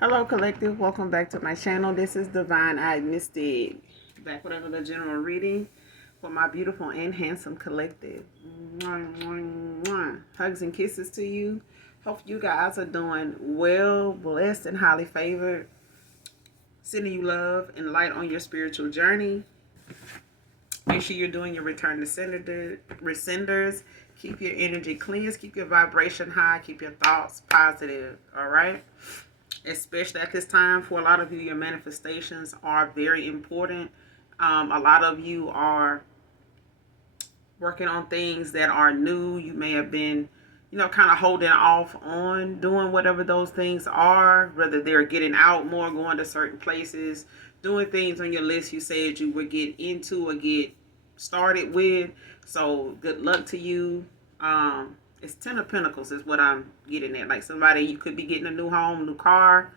Hello, collective. Welcome back to my channel. This is Divine Eyed Mystic. Back with another general reading for my beautiful and handsome collective. Mwah, mwah, mwah. Hugs and kisses to you. Hope you guys are doing well, blessed, and highly favored. Sending you love and light on your spiritual journey. Make sure you're doing your return to sender resenders. Keep your energy cleansed. Keep your vibration high. Keep your thoughts positive. All right. Especially at this time, for a lot of you, your manifestations are very important. A lot of you are working on things that are new. You may have been, kind of holding off on doing whatever those things are, whether they're getting out more, going to certain places, doing things on your list you said you would get into or get started with. So good luck to you. It's 10 of Pentacles is what I'm getting at. Like somebody, you could be getting a new home, new car.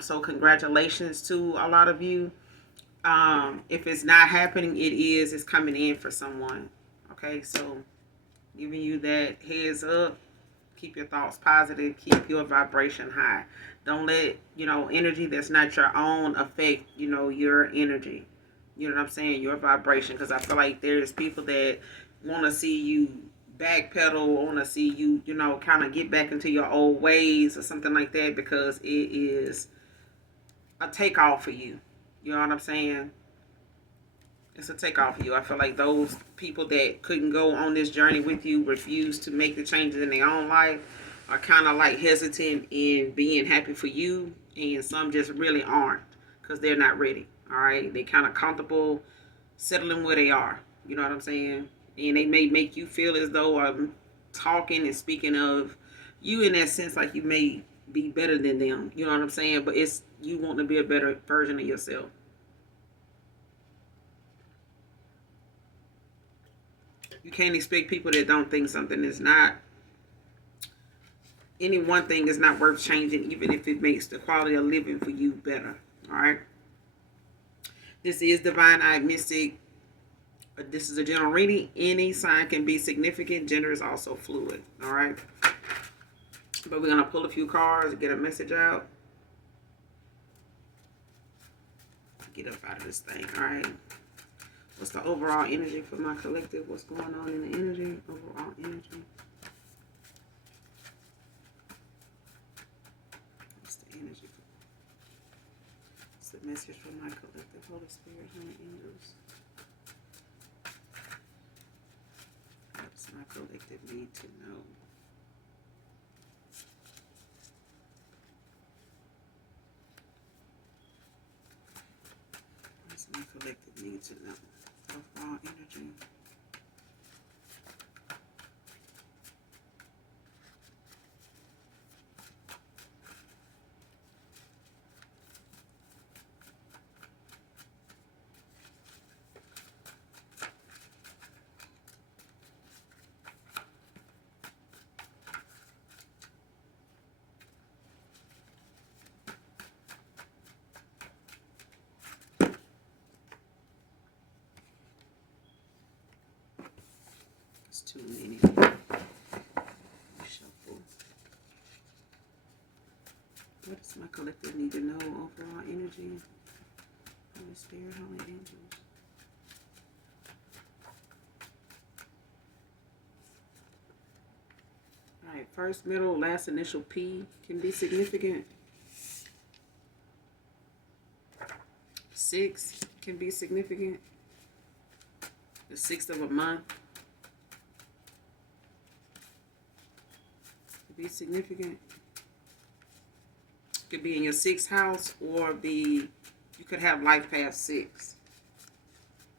So congratulations to a lot of you. If it's not happening, it's coming in for someone. Okay, so giving you that heads up. Keep your thoughts positive. Keep your vibration high. Don't let, energy that's not your own affect, your energy. You know what I'm saying? Your vibration. Because I feel like there's people that want to see you backpedal, want to see you, kind of get back into your old ways or something like that, because it is a takeoff for you. You know what I'm saying? It's a takeoff for you. I feel like those people that couldn't go on this journey with you, refuse to make the changes in their own life, are kind of like hesitant in being happy for you, and some just really aren't because they're not ready. All right, they kind of comfortable settling where they are. You know what I'm saying? And they may make you feel as though I'm talking and speaking of you in that sense, like you may be better than them. You know what I'm saying? But it's you want to be a better version of yourself. You can't expect people that don't think something is not, any one thing is not worth changing, even if it makes the quality of living for you better. All right. This is Divine Eye Mystic. This is a general reading. Any sign can be significant. Gender is also fluid. All right. But we're going to pull a few cards, get a message out. Get up out of this thing. All right. What's the overall energy for my collective? What's going on in the energy? Overall energy. What's the energy? What's the message for my collective? Holy Spirit, Holy Angels. What's my collective need to know? What's my collective need to know? Overall energy. It's too many. Shuffle. What does my collective need to know? Overall energy. Holy Spirit, Holy Angels. Alright, first, middle, last initial P can be significant. 6 can be significant. The 6th of a month could be significant. Could be in your 6th house, or you could have life past 6.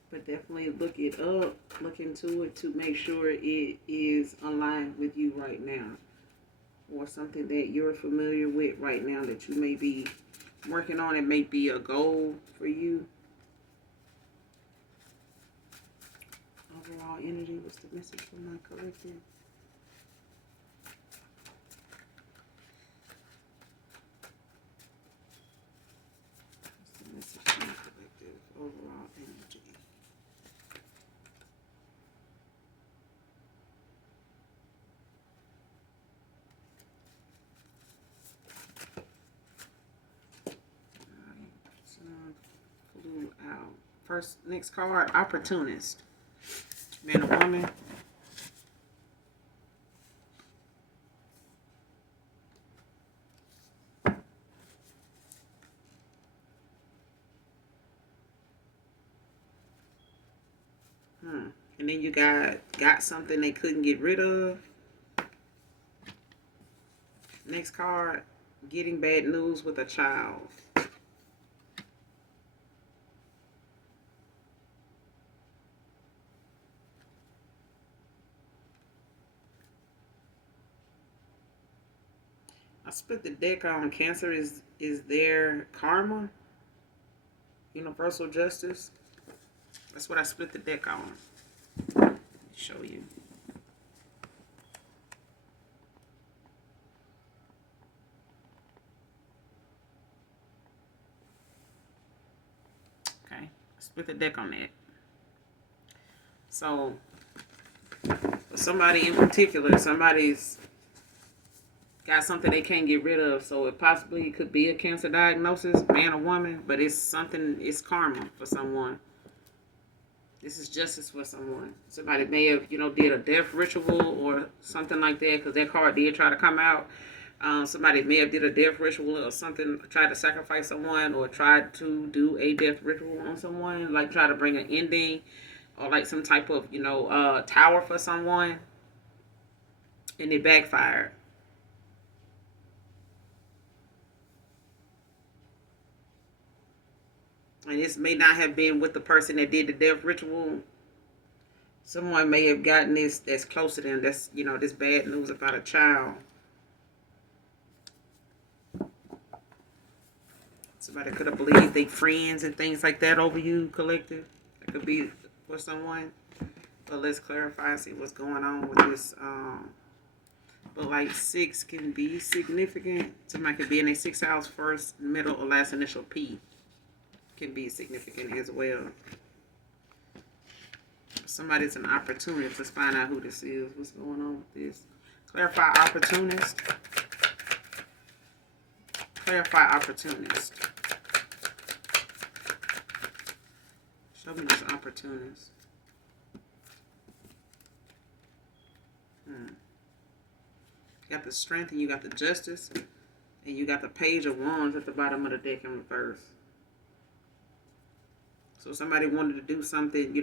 But definitely look it up, look into it to make sure it is aligned with you right now, or something that you're familiar with right now that you may be working on. It may be a goal for you. Overall energy, what's the message from my collective? What's the message from my collective? Overall energy. Next card, opportunist. Man or woman. And then you got something they couldn't get rid of. Next card, getting bad news with a child. I split the deck on Cancer is their karma, universal justice. That's what I split the deck on. Let me show you. Okay, split the deck on that. So, for somebody in particular, somebody's got something they can't get rid of. So it possibly could be a cancer diagnosis, man or woman, but it's something, it's karma for someone. This is justice for someone. Somebody may have, did a death ritual or something like that, because that card did try to come out. Somebody may have did a death ritual or something, tried to sacrifice someone or tried to do a death ritual on someone, like try to bring an ending or like some type of, tower for someone, and it backfired. And this may not have been with the person that did the death ritual. Someone may have gotten this that's close to them. That's, this bad news about a child. Somebody could have believed they friends and things like that over you, collective. That could be for someone. But let's clarify and see what's going on with this. But like 6 can be significant. Somebody could be in a 6th house, first, middle, or last initial P. Can be significant as well. Somebody's an opportunist. Let's find out who this is. What's going on with this? Clarify opportunist. Clarify opportunist. Show me this opportunist. You got the strength and you got the justice. And you got the page of wands at the bottom of the deck in reverse. So somebody wanted to do something,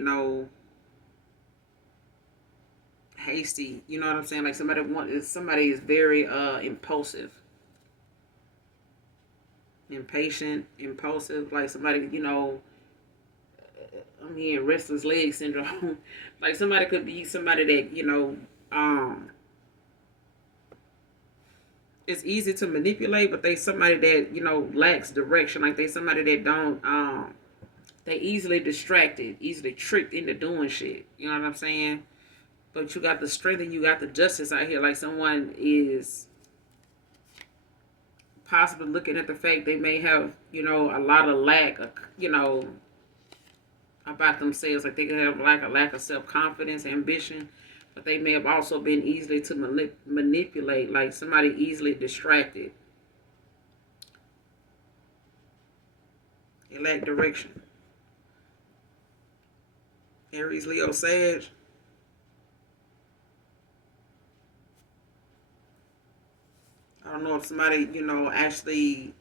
hasty. You know what I'm saying? Like somebody is very impulsive. Impatient, impulsive. Like somebody, I'm hearing restless leg syndrome. Like somebody could be somebody that, it's easy to manipulate, but they somebody that, lacks direction. Like they somebody that don't, they easily distracted, easily tricked into doing shit. You know what I'm saying? But you got the strength and you got the justice out here. Like someone is possibly looking at the fact they may have, a lot of lack, about themselves. Like they could have a lack of self-confidence, ambition. But they may have also been easily to manipulate. Like somebody easily distracted. They lack direction. Aries, Leo, Sag. I don't know if somebody, actually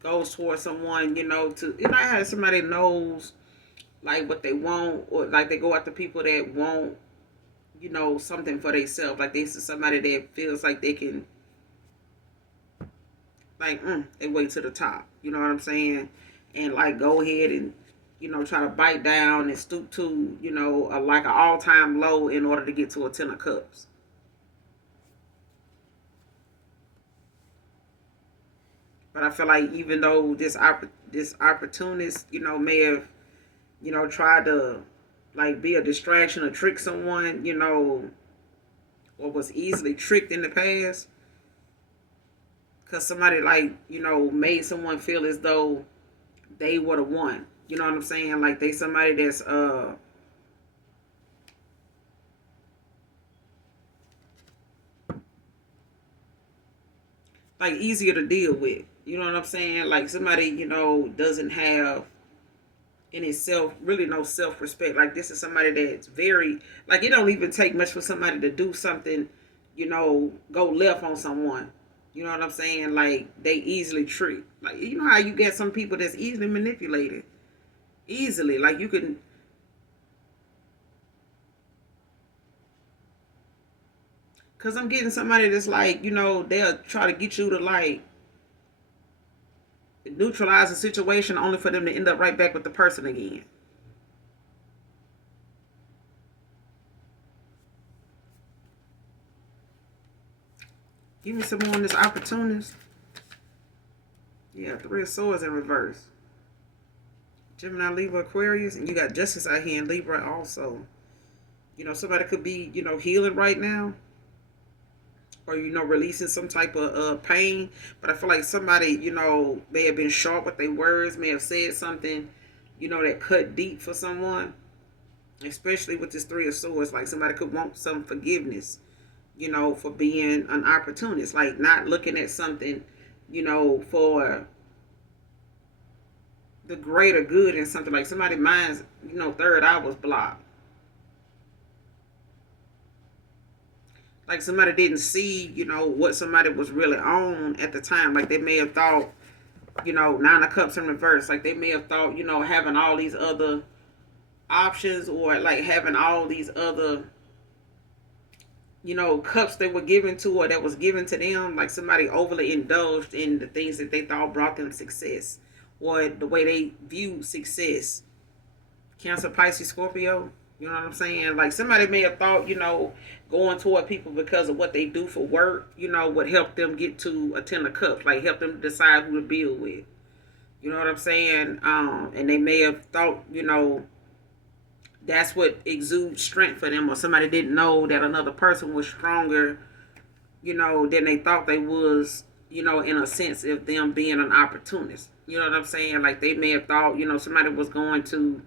goes towards someone, I have somebody knows like what they want, or like they go after people that want, something for themselves. Like this is somebody that feels like they can, like, they way to the top. You know what I'm saying? And like go ahead and, try to bite down and stoop to, like an all-time low in order to get to a 10 of cups. But I feel like even though this opportunist, may have, tried to like be a distraction or trick someone, or was easily tricked in the past, because somebody like, made someone feel as though they were the one. You know what I'm saying? Like they somebody that's like easier to deal with. You know what I'm saying? Like somebody, doesn't have any really no self-respect. Like this is somebody that's very, like it don't even take much for somebody to do something, go left on someone. You know what I'm saying? Like they easily trick. Like you know how you get some people that's easily manipulated. Easily. Like you can, cause I'm getting somebody that's like, they'll try to get you to like neutralize the situation only for them to end up right back with the person again. Give me some more on this opportunist. Yeah, Three of Swords in reverse. Gemini, Libra, Aquarius, and you got Justice out here in Libra also. Somebody could be, healing right now, or releasing some type of pain. But I feel like somebody, may have been sharp with their words, may have said something, that cut deep for someone. Especially with this Three of Swords, like somebody could want some forgiveness, for being an opportunist, like not looking at something, for the greater good in something. Like somebody mind's, third eye was blocked. Like somebody didn't see, what somebody was really on at the time. Like they may have thought, Nine of Cups in reverse. Like they may have thought, having all these other options, or like having all these other, cups they were given to, or that was given to them. Like somebody overly indulged in the things that they thought brought them success, or the way they viewed success. Cancer, Pisces, Scorpio. You know what I'm saying? Like somebody may have thought, going toward people because of what they do for work, would help them get to a 10 of cups, like help them decide who to build with. You know what I'm saying? And they may have thought, that's what exudes strength for them, or somebody didn't know that another person was stronger, than they thought they was, in a sense of them being an opportunist. You know what I'm saying? Like they may have thought, somebody was going to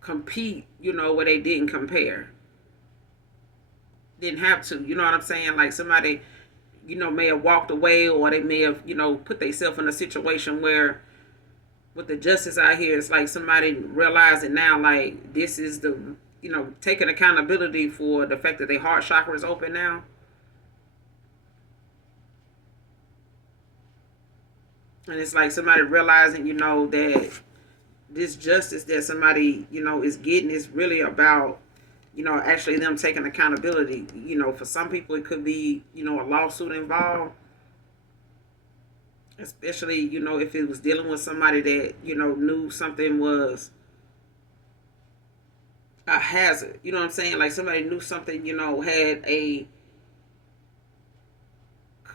compete, where they didn't compare. Didn't have to, you know what I'm saying? Like somebody, may have walked away, or they may have, put themselves in a situation where with the justice out here, it's like somebody realizing now, like this is the, taking accountability for the fact that their heart chakra is open now. And it's like somebody realizing, that this justice that somebody, is getting is really about, actually them taking accountability. For some people it could be, a lawsuit involved. Especially, if it was dealing with somebody that, knew something was a hazard. You know what I'm saying? Like somebody knew something, had a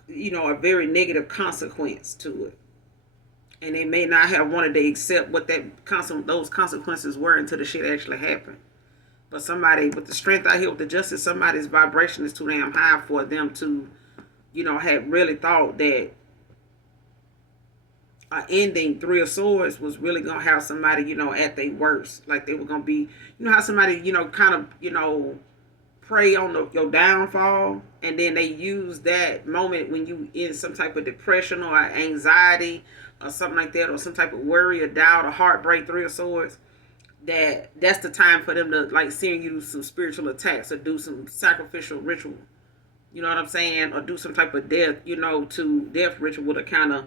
very negative consequence to it. And they may not have wanted to accept what those consequences were until the shit actually happened. But somebody with the strength out here with the justice, somebody's vibration is too damn high for them to, had really thought that ending Three of Swords was really gonna have somebody, at their worst. Like they were gonna be, how somebody, kind of, prey on your downfall, and then they use that moment when you in some type of depression or anxiety or something like that, or some type of worry or doubt or heartbreak. Three of Swords. That's the time for them to like send you some spiritual attacks, or do some sacrificial ritual. You know what I'm saying? Or do some type of death, to death ritual to kind of,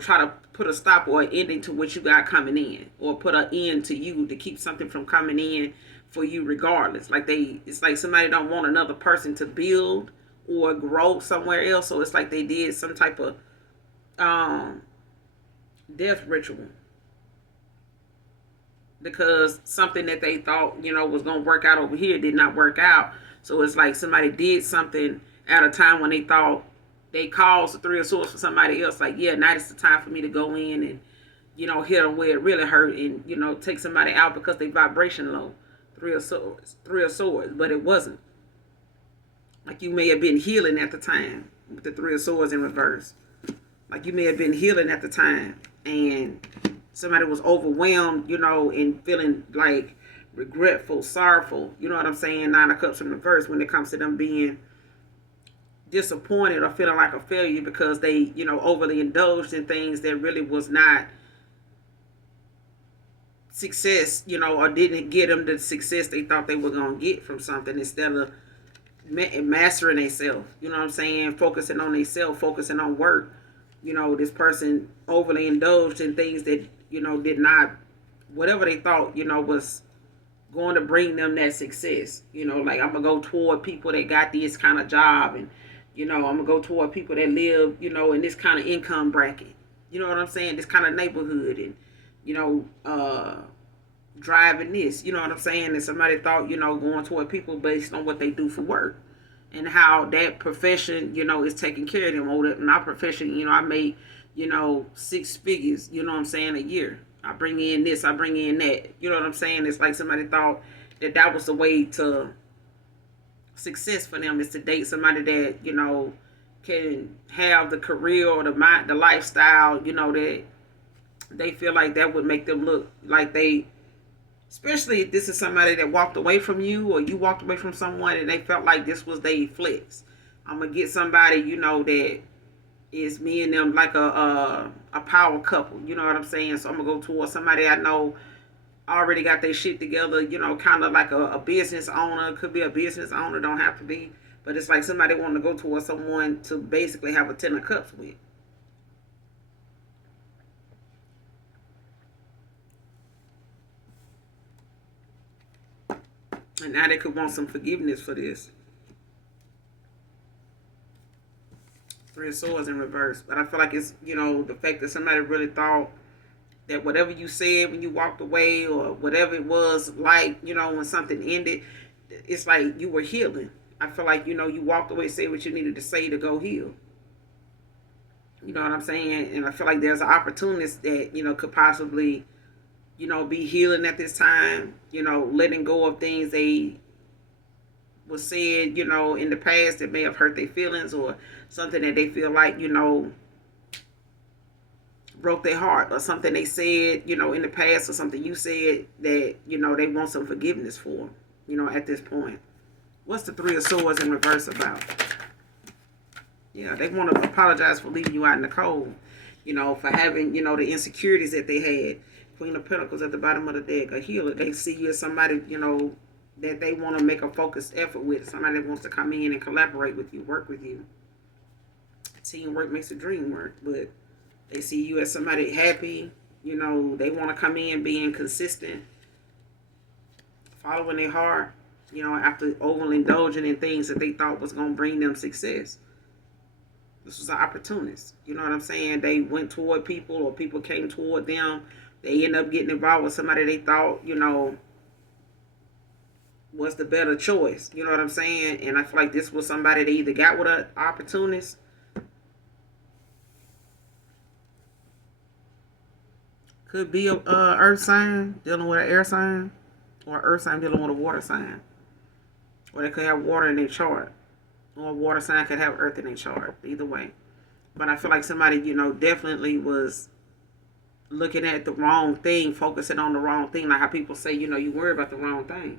try to put a stop or an ending to what you got coming in, or put an end to you, to keep something from coming in for you regardless. Like it's like somebody don't want another person to build or grow somewhere else. So it's like they did some type of death ritual, because something that they thought, was going to work out over here did not work out. So it's like somebody did something at a time when they thought they caused the Three of Swords for somebody else. Like, yeah, now it's the time for me to go in and, hit them where it really hurt, and, take somebody out because they vibration low. Three of Swords. But it wasn't. Like you may have been healing at the time with the Three of Swords in reverse. Like you may have been healing at the time, and somebody was overwhelmed, and feeling like regretful, sorrowful. You know what I'm saying? Nine of Cups in reverse when it comes to them being disappointed or feeling like a failure because they, overly indulged in things that really was not success, or didn't get them the success they thought they were going to get from something, instead of mastering themselves. You know what I'm saying? Focusing on themselves, focusing on work. This person overly indulged in things that, did not, whatever they thought, was going to bring them that success. Like, I'm going to go toward people that got this kind of job, and, I'm going to go toward people that live, in this kind of income bracket. You know what I'm saying? This kind of neighborhood, and, driving this. You know what I'm saying? And somebody thought, going toward people based on what they do for work and how that profession, is taking care of them. Or my profession, I make, 6 figures, what I'm saying, a year. I bring in this, I bring in that. You know what I'm saying? It's like somebody thought that was the way to success for them, is to date somebody that, can have the career or the lifestyle, that they feel like that would make them look like they, especially if this is somebody that walked away from you, or you walked away from someone and they felt like this was their flex. I'm going to get somebody, that is me and them like a power couple. You know what I'm saying? So I'm going to go towards somebody I know already got their shit together, kind of like a business owner. Could be a business owner, don't have to be. But it's like somebody wanting to go towards someone to basically have a 10 of cups with. And now they could want some forgiveness for this. 3 of Swords in reverse. But I feel like it's, the fact that somebody really thought that whatever you said when you walked away, or whatever it was like, when something ended, it's like you were healing. I feel like, you walked away, say what you needed to say to go heal. You know what I'm saying? And I feel like there's an opportunist that, could possibly, be healing at this time, letting go of things they was said, in the past that may have hurt their feelings, or something that they feel like, broke their heart, or something they said, in the past, or something you said that, they want some forgiveness for, at this point. What's the 3 of Swords in reverse about? Yeah, they want to apologize for leaving you out in the cold, for having, the insecurities that they had. Queen of Pentacles at the bottom of the deck, a healer. They see you as somebody, that they want to make a focused effort with. Somebody that wants to come in and collaborate with you, work with you. Teamwork makes the dream work. But they see you as somebody happy. They want to come in being consistent, following their heart, after overindulging in things that they thought was going to bring them success. This was an opportunist. You know what I'm saying? They went toward people, or people came toward them. They end up getting involved with somebody they thought, was the better choice. You know what I'm saying? And I feel like this was somebody they either got with an opportunist, could be a earth sign dealing with an air sign, or an earth sign dealing with a water sign. Or they could have water in their chart, or a water sign could have earth in their chart. Either way. But I feel like somebody, definitely was looking at the wrong thing, focusing on the wrong thing. Like how people say, you worry about the wrong thing.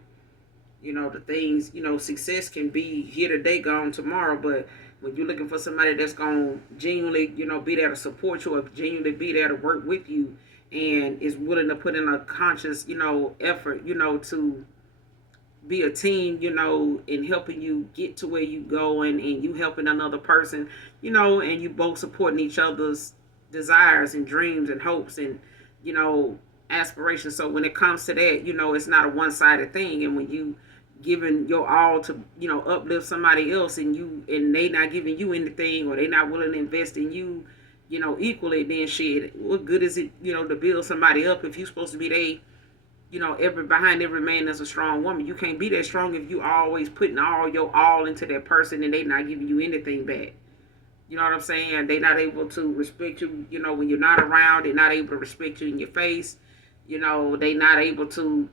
The things, success can be here today, gone tomorrow. But when you're looking for somebody that's going to genuinely, be there to support you, or genuinely be there to work with you, and is willing to put in a conscious, effort, to be a team, in helping you get to where you going, and you helping another person, and you both supporting each other's desires and dreams and hopes and, aspirations. So when it comes to that, it's not a one-sided thing. And when you giving your all to, uplift somebody else, and they not giving you anything, or they not willing to invest in you, equally, then shit, what good is it, to build somebody up if you're supposed to be behind every man there's a strong woman. You can't be that strong if you always putting all your all into that person and they not giving you anything back. You know what I'm saying? They're not able to respect you, when you're not around. They're not able to respect you in your face. They're not able to,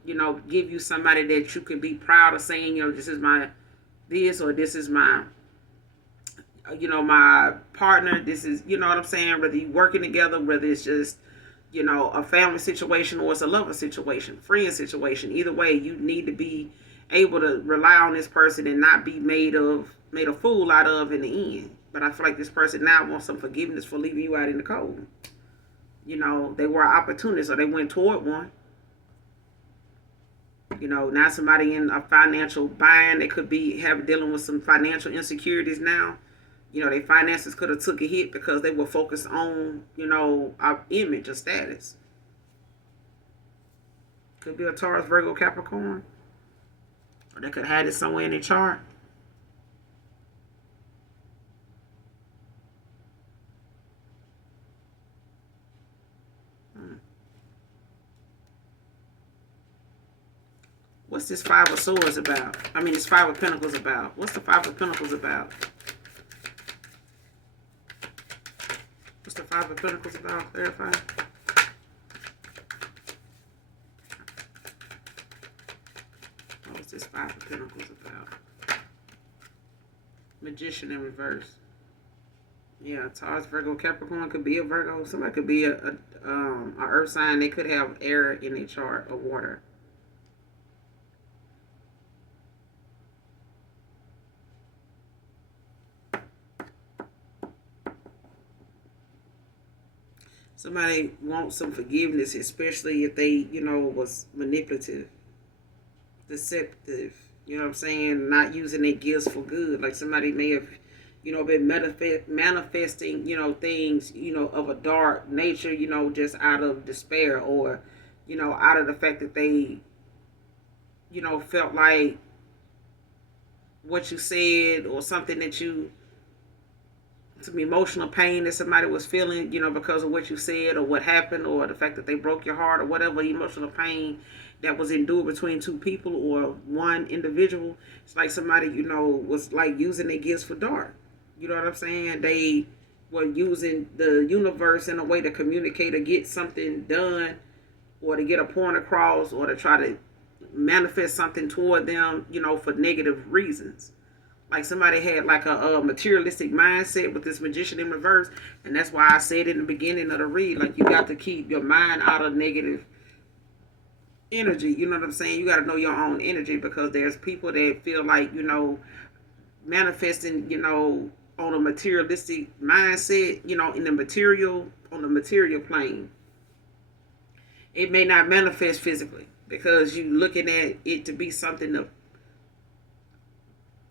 give you somebody that you can be proud of saying, this is my this, or this is my, my partner. This is, what I'm saying? Whether you working together, whether it's just, a family situation, or it's a lover situation, friend situation. Either way, you need to be able to rely on this person and not be made a fool out of in the end. But I feel like this person now wants some forgiveness for leaving you out in the cold. You know, they were opportunists, or they went toward one. You know, now somebody in a financial bind, they could be dealing with some financial insecurities now. You know, their finances could have took a hit because they were focused on, you know, our image or status. Could be a Taurus, Virgo, Capricorn. Or they could have had it somewhere in their chart. What's this Five of Swords about? I mean, this Five of Pentacles about. What's the Five of Pentacles about? What's the Five of Pentacles about? Clarify. What's this Five of Pentacles about? Magician in reverse. Yeah, Taurus, Virgo, Capricorn could be a Virgo. Somebody could be a earth sign. They could have air in their chart or water. Somebody wants some forgiveness, especially if they, you know, was manipulative, deceptive, you know what I'm saying, not using their gifts for good. Like somebody may have, you know, been manifesting, you know, things, you know, of a dark nature, you know, just out of despair, or, you know, out of the fact that they, you know, felt like what you said or something that you, some emotional pain that somebody was feeling, you know, because of what you said or what happened, or the fact that they broke your heart, or whatever emotional pain that was endured between two people or one individual. It's like somebody, you know, was like using their gifts for dark. You know what I'm saying? They were using the universe in a way to communicate or get something done, or to get a point across, or to try to manifest something toward them, you know, for negative reasons. Like somebody had like a materialistic mindset with this Magician in reverse. And that's why I said in the beginning of the read, like, you got to keep your mind out of negative energy. You know what I'm saying? You got to know your own energy, because there's people that feel like, you know, manifesting, you know, on a materialistic mindset, you know, in the material, on the material plane. It may not manifest physically because you looking at it to be something to,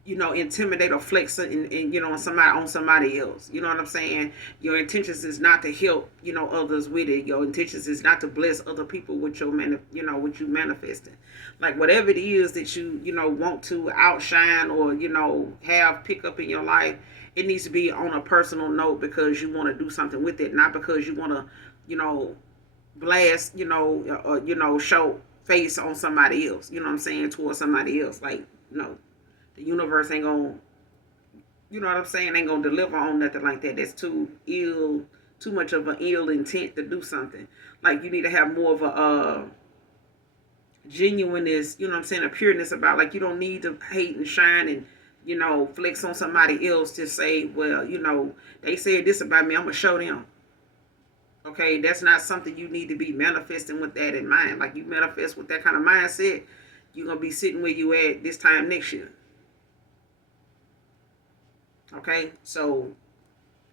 you know, intimidate or flex and you know, on somebody else. You know what I'm saying? Your intentions is not to help, you know, others with it. Your intentions is not to bless other people with your you know, with you manifesting. Like whatever it is that you know, want to outshine or, you know, have pick up in your life, it needs to be on a personal note because you want to do something with it, not because you want to, you know, blast, you know, show face on somebody else. You know what I'm saying? Towards somebody else. Like, no. The universe ain't gonna, you know what I'm saying, ain't gonna deliver on nothing like that. That's too much of an ill intent to do something. Like, you need to have more of a genuineness, you know what I'm saying, a pureness about, like, you don't need to hate and shine and, you know, flex on somebody else to say, well, you know, they said this about me, I'm gonna show them. Okay, that's not something you need to be manifesting with that in mind. Like, you manifest with that kind of mindset, you're gonna be sitting where you at this time next year. Okay, so,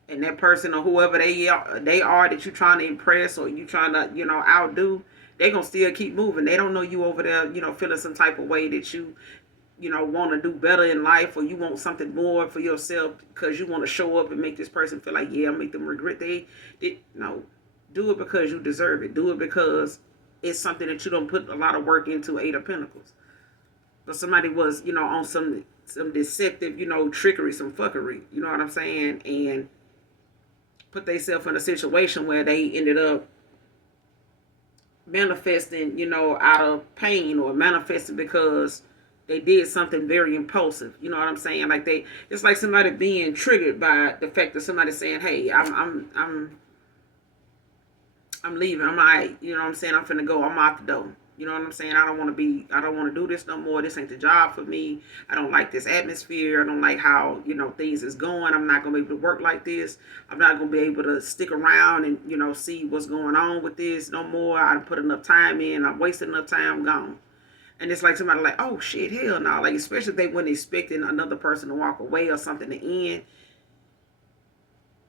and that person or whoever they are that you're trying to impress or you trying to, you know, outdo, they gonna still keep moving. They don't know you over there, you know, feeling some type of way that you know, want to do better in life, or you want something more for yourself because you want to show up and make this person feel like, yeah, make them regret they no, do it because you deserve it. Do it because it's something that you don't put a lot of work into. Eight of Pentacles. But somebody was, you know, on some deceptive, you know, trickery, some fuckery, you know what I'm saying, and put themselves in a situation where they ended up manifesting, you know, out of pain, or manifesting because they did something very impulsive. You know what I'm saying? Like, it's like somebody being triggered by the fact that somebody saying, "Hey, I'm leaving. I'm like, you know what I'm saying? I'm finna go. I'm out the door. You know what I'm saying? I don't want to do this no more. This ain't the job for me. I don't like this atmosphere. I don't like how, you know, things is going. I'm not going to be able to work like this. I'm not going to be able to stick around and, you know, see what's going on with this no more. I put enough time in. I'm wasting enough time. I'm gone." And it's like somebody like, oh shit, hell no. Like, especially if they weren't expecting another person to walk away or something to end.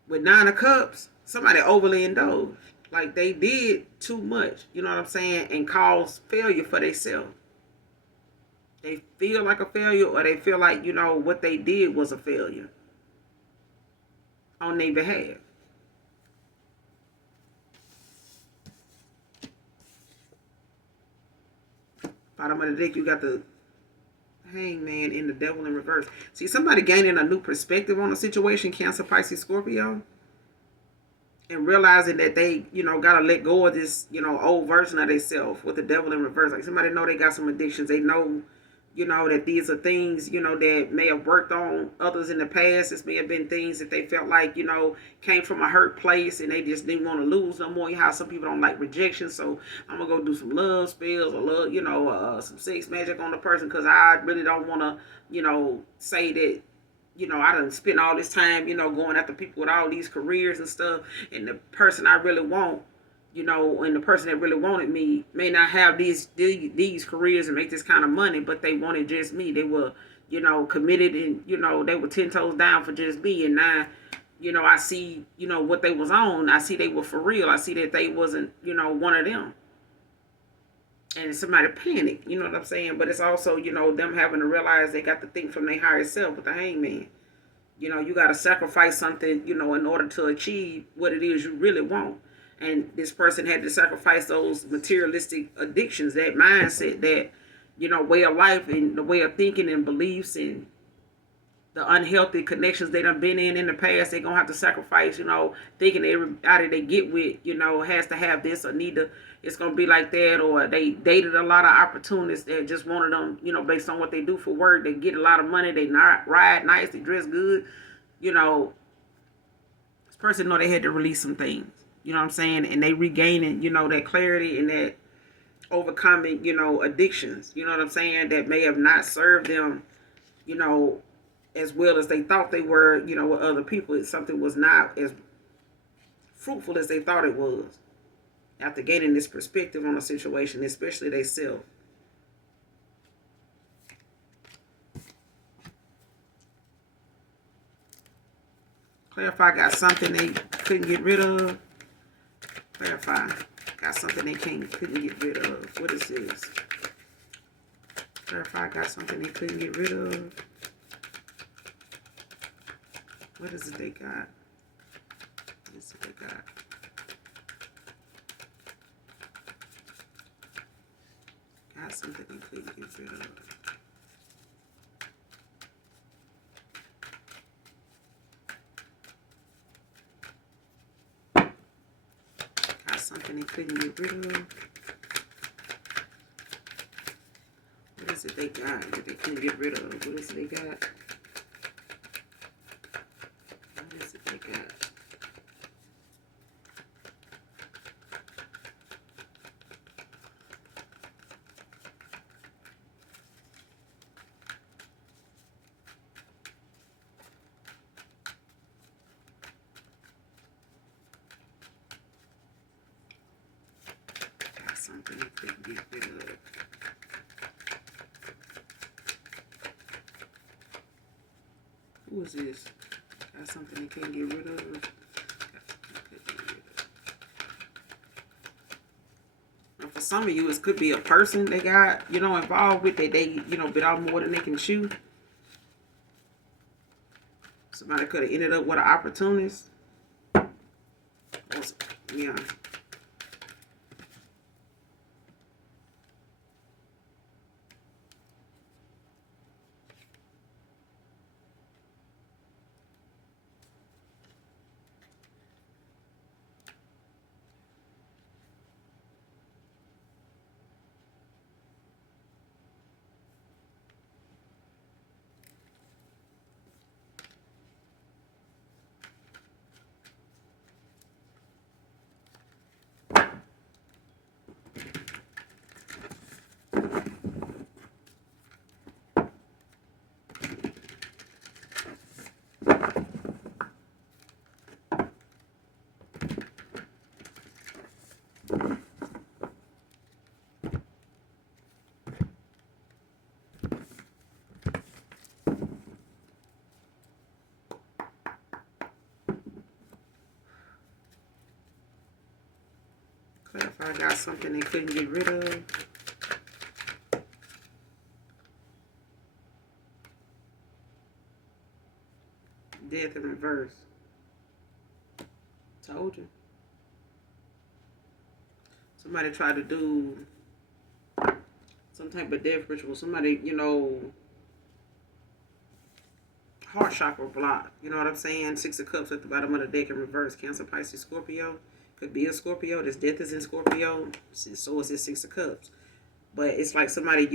With 9 of Cups, somebody overly indulged. Like, they did too much, you know what I'm saying? And caused failure for themselves. They feel like a failure, or they feel like, what they did was a failure on their behalf. Bottom of the deck, you got the Hangman and the Devil in reverse. See, somebody gaining a new perspective on a situation, Cancer, Pisces, Scorpio, and realizing that they, gotta let go of this, old version of themselves with the Devil in reverse. Like, somebody know they got some addictions. They know, that these are things, that may have worked on others in the past. This may have been things that they felt like, came from a hurt place and they just didn't want to lose no more. You know how some people don't like rejection. So I'm going to go do some love spells or love, some sex magic on the person, because I really don't want to, say that, I done spent all this time, going after people with all these careers and stuff. And the person I really want, and the person that really wanted me may not have these careers and make this kind of money, but they wanted just me. They were, committed, and, they were 10 toes down for just me. And now, I see, what they was on. I see they were for real. I see that they wasn't, one of them. And somebody panicked, you know what I'm saying? But it's also, them having to realize they got to think from their higher self with the Hangman. You got to sacrifice something, in order to achieve what it is you really want. And this person had to sacrifice those materialistic addictions, that mindset, that, way of life and the way of thinking and beliefs, and the unhealthy connections they done been in the past. They're going to have to sacrifice, thinking everybody they get with, has to have this or need to, it's going to be like that. Or they dated a lot of opportunists that just wanted them, based on what they do for work. They get a lot of money. They not ride nice. They dress good. This person know they had to release some things. You know what I'm saying? And they regaining, that clarity and that overcoming, addictions. You know what I'm saying? That may have not served them, as well as they thought they were, with other people. Something was not as fruitful as they thought it was. After gaining this perspective on a situation, especially they self. Clarify got something they couldn't get rid of. Clarify got something they couldn't get rid of. What is this? Clarify got something they couldn't get rid of. What is it they got? What is it they got? Got something they couldn't get rid of. Something they couldn't get rid of. What is it they got that they couldn't get rid of? What is it they got? What is it they got? Something they couldn't get rid of. Who is this? Got something they can't get rid of. Now, for some of you, it could be a person they got, involved with that they, bit off more than they can chew. Somebody could have ended up with an opportunist. Yeah. I got something they couldn't get rid of. Death in reverse. Told you. Somebody tried to do some type of death ritual. Somebody, heart chakra block. You know what I'm saying? Six of Cups at the bottom of the deck in reverse. Cancer, Pisces, Scorpio. Could be a Scorpio. This death is in Scorpio. So is this Six of Cups. But it's like somebody,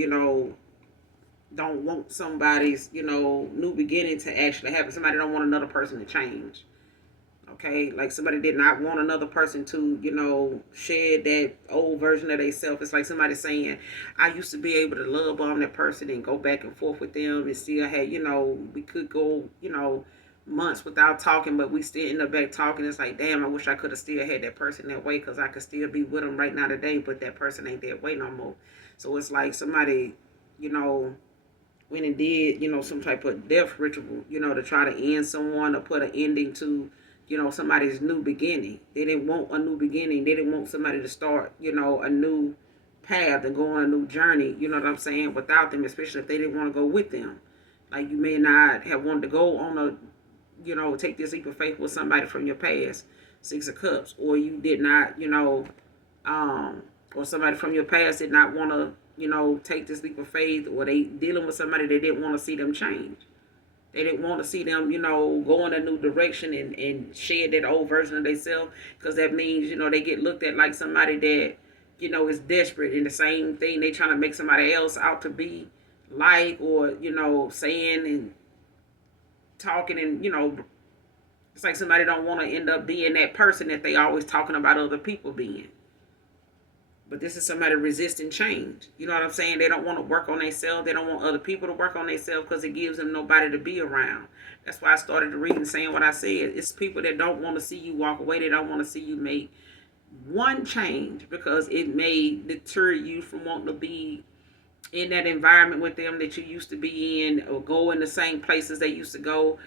don't want somebody's, new beginning to actually happen. Somebody don't want another person to change. Okay, like somebody did not want another person to, shed that old version of themselves. It's like somebody saying, I used to be able to love bomb that person and go back and forth with them and still had, we could go, months without talking, but we still end up back talking. It's like, damn, I wish I could have still had that person that way because I could still be with them right now today, but that person ain't that way no more. So it's like somebody, went and did, some type of death ritual, to try to end someone or put an ending to, somebody's new beginning. They didn't want a new beginning. They didn't want somebody to start, a new path and go on a new journey, you know what I'm saying, without them, especially if they didn't want to go with them. Like you may not have wanted to go on a, take this leap of faith with somebody from your past, Six of Cups, or you did not, or somebody from your past did not want to, take this leap of faith, or they dealing with somebody that didn't want to see them change. They didn't want to see them, go in a new direction and shed that old version of themselves, because that means, they get looked at like somebody that, is desperate in the same thing they trying to make somebody else out to be like, or, saying and talking and, it's like somebody don't want to end up being that person that they always talking about other people being. But this is somebody resisting change. You know what I'm saying? They don't want to work on themselves. They don't want other people to work on themselves because it gives them nobody to be around. That's why I started the reading saying what I said. It's people that don't want to see you walk away. They don't want to see you make one change because it may deter you from wanting to be in that environment with them that you used to be in, or go in the same places they used to go,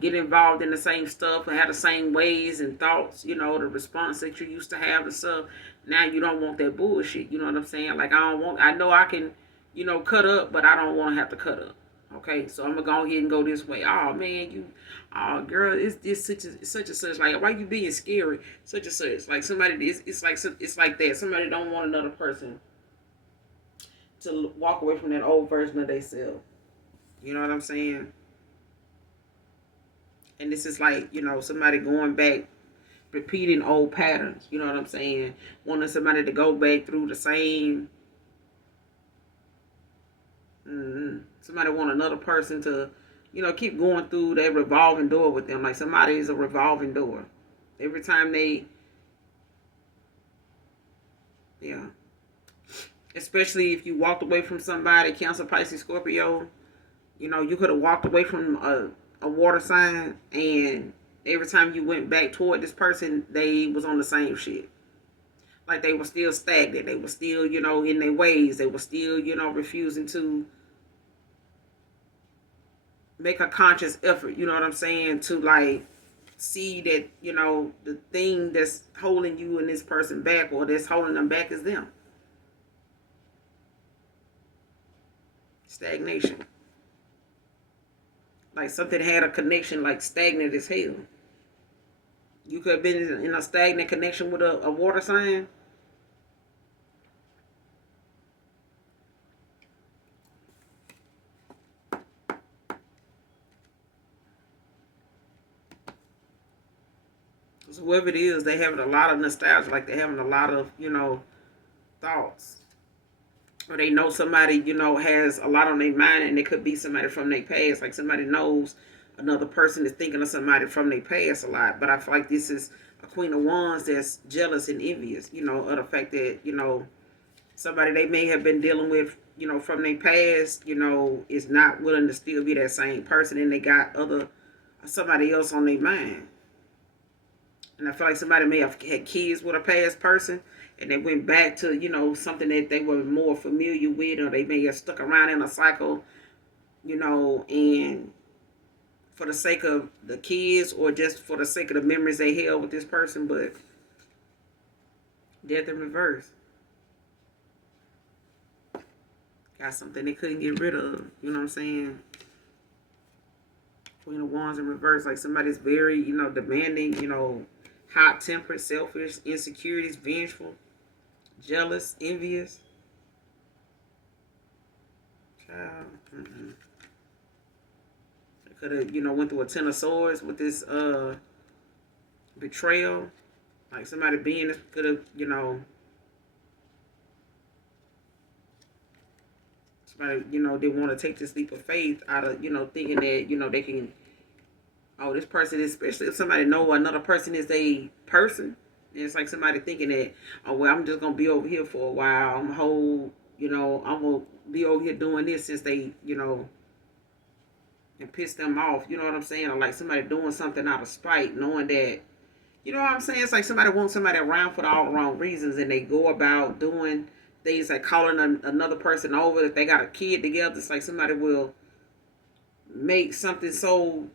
get involved in the same stuff, and have the same ways and thoughts, the response that you used to have and stuff. Now you don't want that bullshit. You know what I'm saying? Like I know I can, cut up, but I don't want to have to cut up. Okay, so I'm gonna go ahead and go this way. Oh man, girl, it's such and such. Like, why you being scary? Such and such. Like somebody, it's like that. Somebody don't want another person to walk away from that old version of themselves. You know what I'm saying? And this is like, somebody going back, repeating old patterns. You know what I'm saying? Wanting somebody to go back through the same. Somebody want another person to, keep going through that revolving door with them. Like somebody is a revolving door. Every time they, yeah. Especially if you walked away from somebody, Cancer, Pisces, Scorpio, you could have walked away from a water sign, and every time you went back toward this person, they was on the same shit. Like they were still stagnant. They were still, in their ways. They were still, refusing to make a conscious effort, you know what I'm saying, to like see that, the thing that's holding you and this person back, or that's holding them back, is them. Stagnation. Like something had a connection, like stagnant as hell. You could have been in a stagnant connection with a water sign. So whoever it is, they having a lot of nostalgia, like they're having a lot of, thoughts. Or they know somebody, has a lot on their mind, and it could be somebody from their past. Like somebody knows another person is thinking of somebody from their past a lot. But I feel like this is a Queen of Wands that's jealous and envious, of the fact that, somebody they may have been dealing with, from their past, is not willing to still be that same person, and they got somebody else on their mind. And I feel like somebody may have had kids with a past person, and they went back to, something that they were more familiar with, or they may have stuck around in a cycle, and for the sake of the kids, or just for the sake of the memories they held with this person. But Death in reverse. Got something they couldn't get rid of. You know what I'm saying? Queen of Wands in reverse. Like somebody's very, demanding, hot-tempered, selfish, insecurities, vengeful, jealous, envious. Child. Could have, went through a Ten of Swords with this betrayal. Like somebody being could have, somebody, didn't want to take this leap of faith out of, thinking that, they can, oh, this person is, especially if somebody know another person is a person. And it's like somebody thinking that, oh, well, I'm just going to be over here for a while. I'm I'm going to be over here doing this since they, and piss them off. You know what I'm saying? Or like somebody doing something out of spite, knowing that, you know what I'm saying? It's like somebody wants somebody around for all the wrong reasons, and they go about doing things like calling another person over. If they got a kid together, it's like somebody will make something so,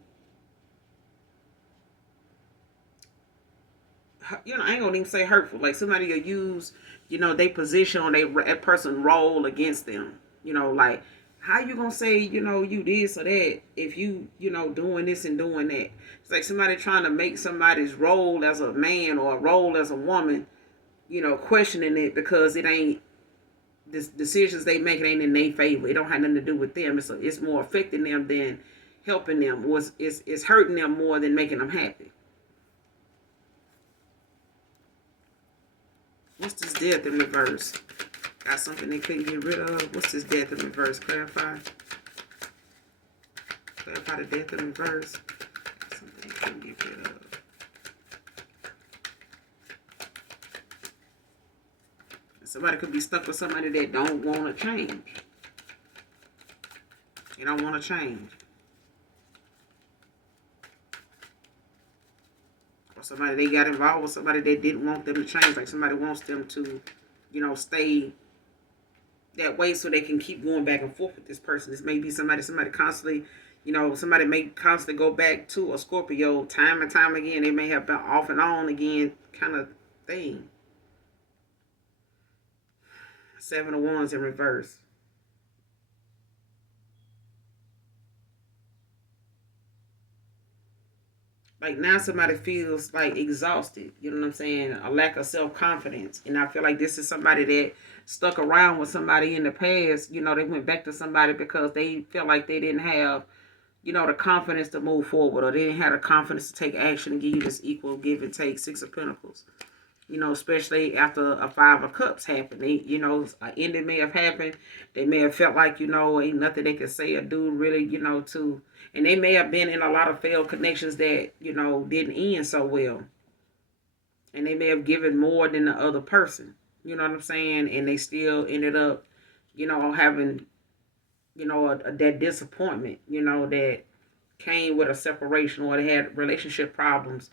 I ain't gonna even say hurtful. Like somebody will use, they position or a person role against them. Like how you gonna say, you this or that if you, doing this and doing that. It's like somebody trying to make somebody's role as a man or a role as a woman, questioning it because it ain't, the decisions they make, it ain't in their favor. It don't have nothing to do with them. It's more affecting them than helping them. Or it's hurting them more than making them happy. What's this death in reverse? Got something they couldn't get rid of. What's this death in reverse? Clarify. Clarify the death in reverse. Got something they couldn't get rid of. Somebody could be stuck with somebody that don't want to change. They don't want to change. Or somebody they got involved with somebody that didn't want them to change. Like somebody wants them to, stay that way so they can keep going back and forth with this person. This may be somebody constantly, somebody may constantly go back to a Scorpio time and time again. They may have been off and on again kind of thing. Seven of Wands in reverse. Like now somebody feels like exhausted, you know what I'm saying? A lack of self-confidence. And I feel like this is somebody that stuck around with somebody in the past. They went back to somebody because they felt like they didn't have, the confidence to move forward, or they didn't have the confidence to take action and give you this equal give and take. Six of Pentacles. Especially after a Five of Cups happened. They, an ending may have happened. They may have felt like, ain't nothing they could say or do really, to, and they may have been in a lot of failed connections that, didn't end so well. And they may have given more than the other person. You know what I'm saying? And they still ended up, having, that disappointment, that came with a separation, or they had relationship problems,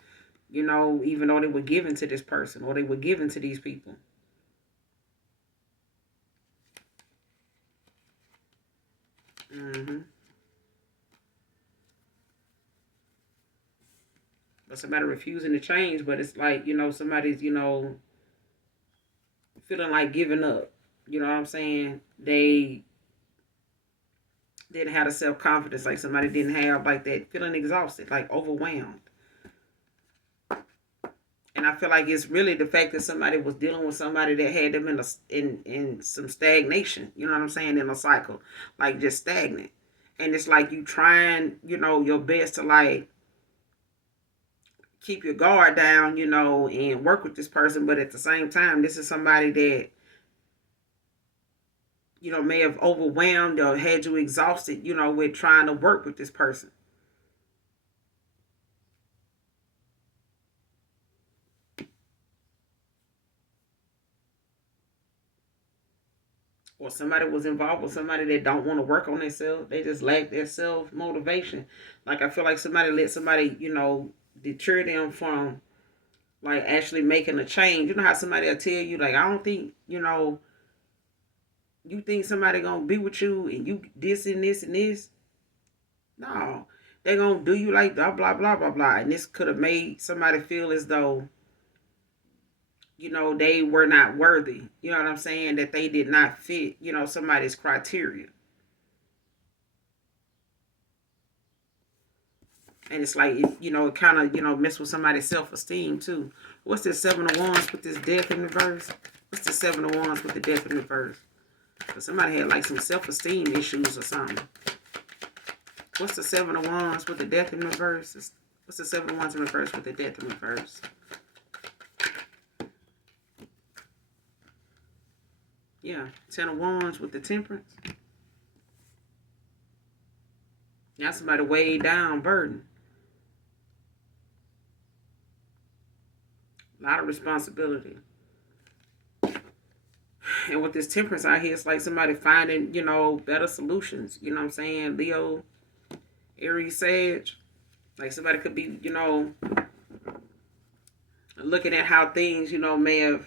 even though they were given to this person or they were given to these people. But somebody refusing to change, but it's like, somebody's, feeling like giving up. You know what I'm saying? They didn't have the self-confidence, like somebody didn't have like that, feeling exhausted, like overwhelmed. And I feel like it's really the fact that somebody was dealing with somebody that had them in some stagnation. You know what I'm saying? In a cycle, like just stagnant. And it's like you trying, your best to like keep your guard down, and work with this person. But at the same time, this is somebody that, may have overwhelmed or had you exhausted, with trying to work with this person. Or somebody was involved with somebody that don't want to work on themselves. They just lack their self motivation. Like I feel like somebody let somebody, deter them from like actually making a change. You know how somebody will tell you, like, I don't think, you think somebody gonna be with you and you this and this and this. No. They're gonna do you like blah blah blah blah blah. And this could have made somebody feel as though you know, they were not worthy. You know what I'm saying? That they did not fit, you know, somebody's criteria. And it's like, you know, it kind of, you know, mess with somebody's self-esteem too. What's this 7 of Wands with this death in reverse? What's the 7 of Wands with the death in reverse? Because somebody had like some self-esteem issues or something. What's the 7 of Wands with the death in reverse? What's the 7 of Wands in reverse with the death in reverse? Yeah, 10 of Wands with the temperance. Now somebody weighed down, burden. A lot of responsibility. And with this temperance out here, it's like somebody finding, you know, better solutions. You know what I'm saying? Leo, Aries, Sag. Like somebody could be, you know, looking at how things, you know, may have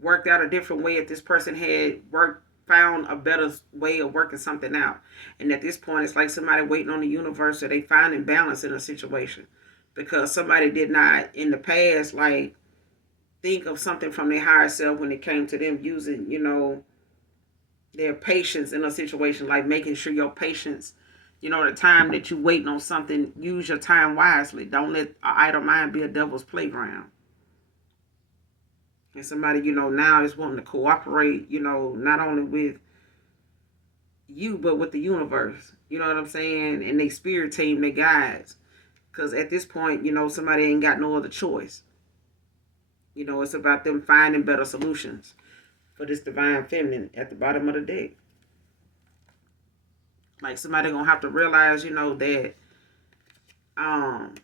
worked out a different way if this person had found a better way of working something out. And at this point, it's like somebody waiting on the universe, or they finding balance in a situation. Because somebody did not, in the past, like, think of something from their higher self when it came to them using, you know, their patience in a situation, like making sure your patience, you know, the time that you waiting on something, use your time wisely. Don't let an idle mind be a devil's playground. And somebody, you know, now is wanting to cooperate, you know, not only with you, but with the universe. You know what I'm saying? And they spirit team, their guides. Because at this point, you know, somebody ain't got no other choice. You know, it's about them finding better solutions for this divine feminine at the bottom of the deck. Like somebody gonna have to realize, you know, that um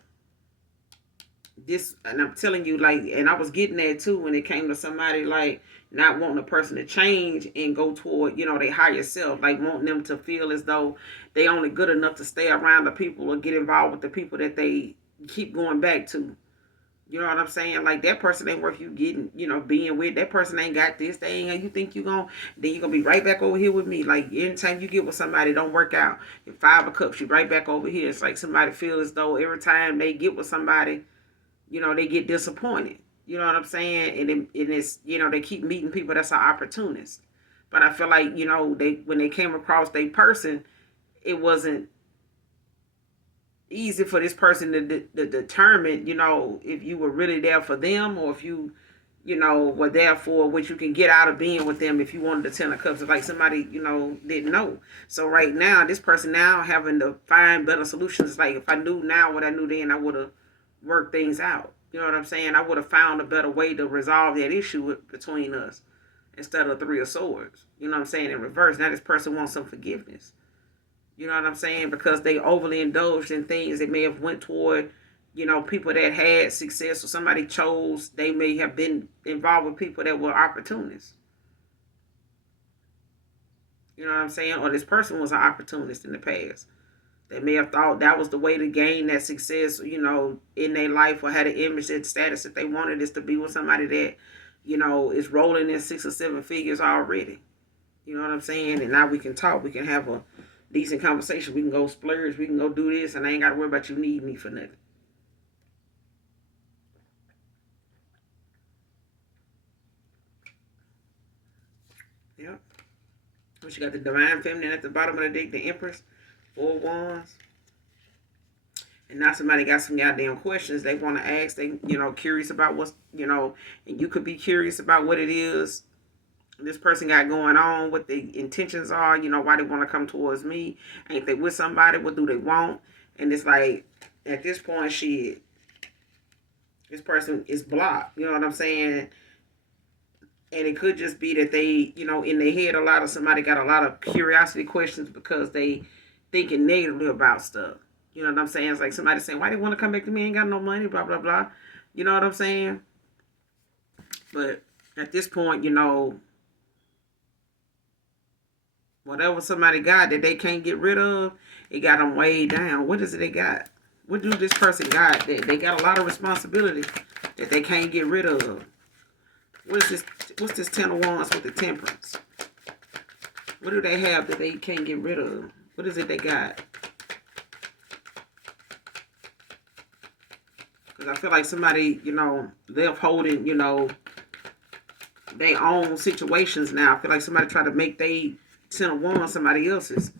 this, and I'm telling you, like, and I was getting that too when it came to somebody like not wanting a person to change and go toward, you know, their higher self, like wanting them to feel as though they only good enough to stay around the people or get involved with the people that they keep going back to. You know what I'm saying? Like that person ain't worth you getting, you know, being with. That person ain't got this. They ain't. You think you gonna? Then you gonna be right back over here with me. Like anytime you get with somebody, don't work out. In 5 of Cups, you right back over here. It's like somebody feels as though every time they get with somebody, you know, they get disappointed. You know what I'm saying? And it's, you know, they keep meeting people that's an opportunist. But I feel like, you know, they when they came across their person, it wasn't easy for this person to determine, you know, if you were really there for them, or if you know, were there for what you can get out of being with them if you wanted the 10 of Cups. It's like somebody, you know, didn't know. So right now, this person now having to find better solutions. Like if I knew now what I knew then, I would have worked things out. You know what I'm saying? I would have found a better way to resolve that issue between us instead of 3 of Swords. You know what I'm saying? In reverse, now this person wants some forgiveness. You know what I'm saying? Because they overly indulged in things that may have went toward, you know, people that had success, or somebody chose, they may have been involved with people that were opportunists. You know what I'm saying? Or this person was an opportunist in the past. They may have thought that was the way to gain that success, you know, in their life, or had an image and status that they wanted, is to be with somebody that, you know, is rolling in 6 or 7 figures already. You know what I'm saying? And now we can talk. We can have a decent conversation. We can go splurge. We can go do this, and I ain't got to worry about you needing me for nothing. Yep. But you got the divine feminine at the bottom of the deck, the Empress, 4 of Wands. And now somebody got some goddamn questions they want to ask. They, you know, curious about what's, you know, and you could be curious about what it is this person got going on, what the intentions are, you know, why they want to come towards me. Ain't they with somebody? What do they want? And it's like, at this point, shit, this person is blocked. You know what I'm saying? And it could just be that they, you know, in their head, somebody got a lot of curiosity questions because they thinking negatively about stuff. You know what I'm saying? It's like somebody saying, why they want to come back to me? Ain't got no money, blah, blah, blah. You know what I'm saying? But at this point, you know, whatever somebody got that they can't get rid of, it got them way down. What is it they got? What do this person got? They got a lot of responsibility that they can't get rid of. What's this 10 of Wands with the temperance? What do they have that they can't get rid of? What is it they got? Because I feel like somebody, you know, left holding, you know, they own situations now. I feel like somebody try to make they 10 of wands somebody else's.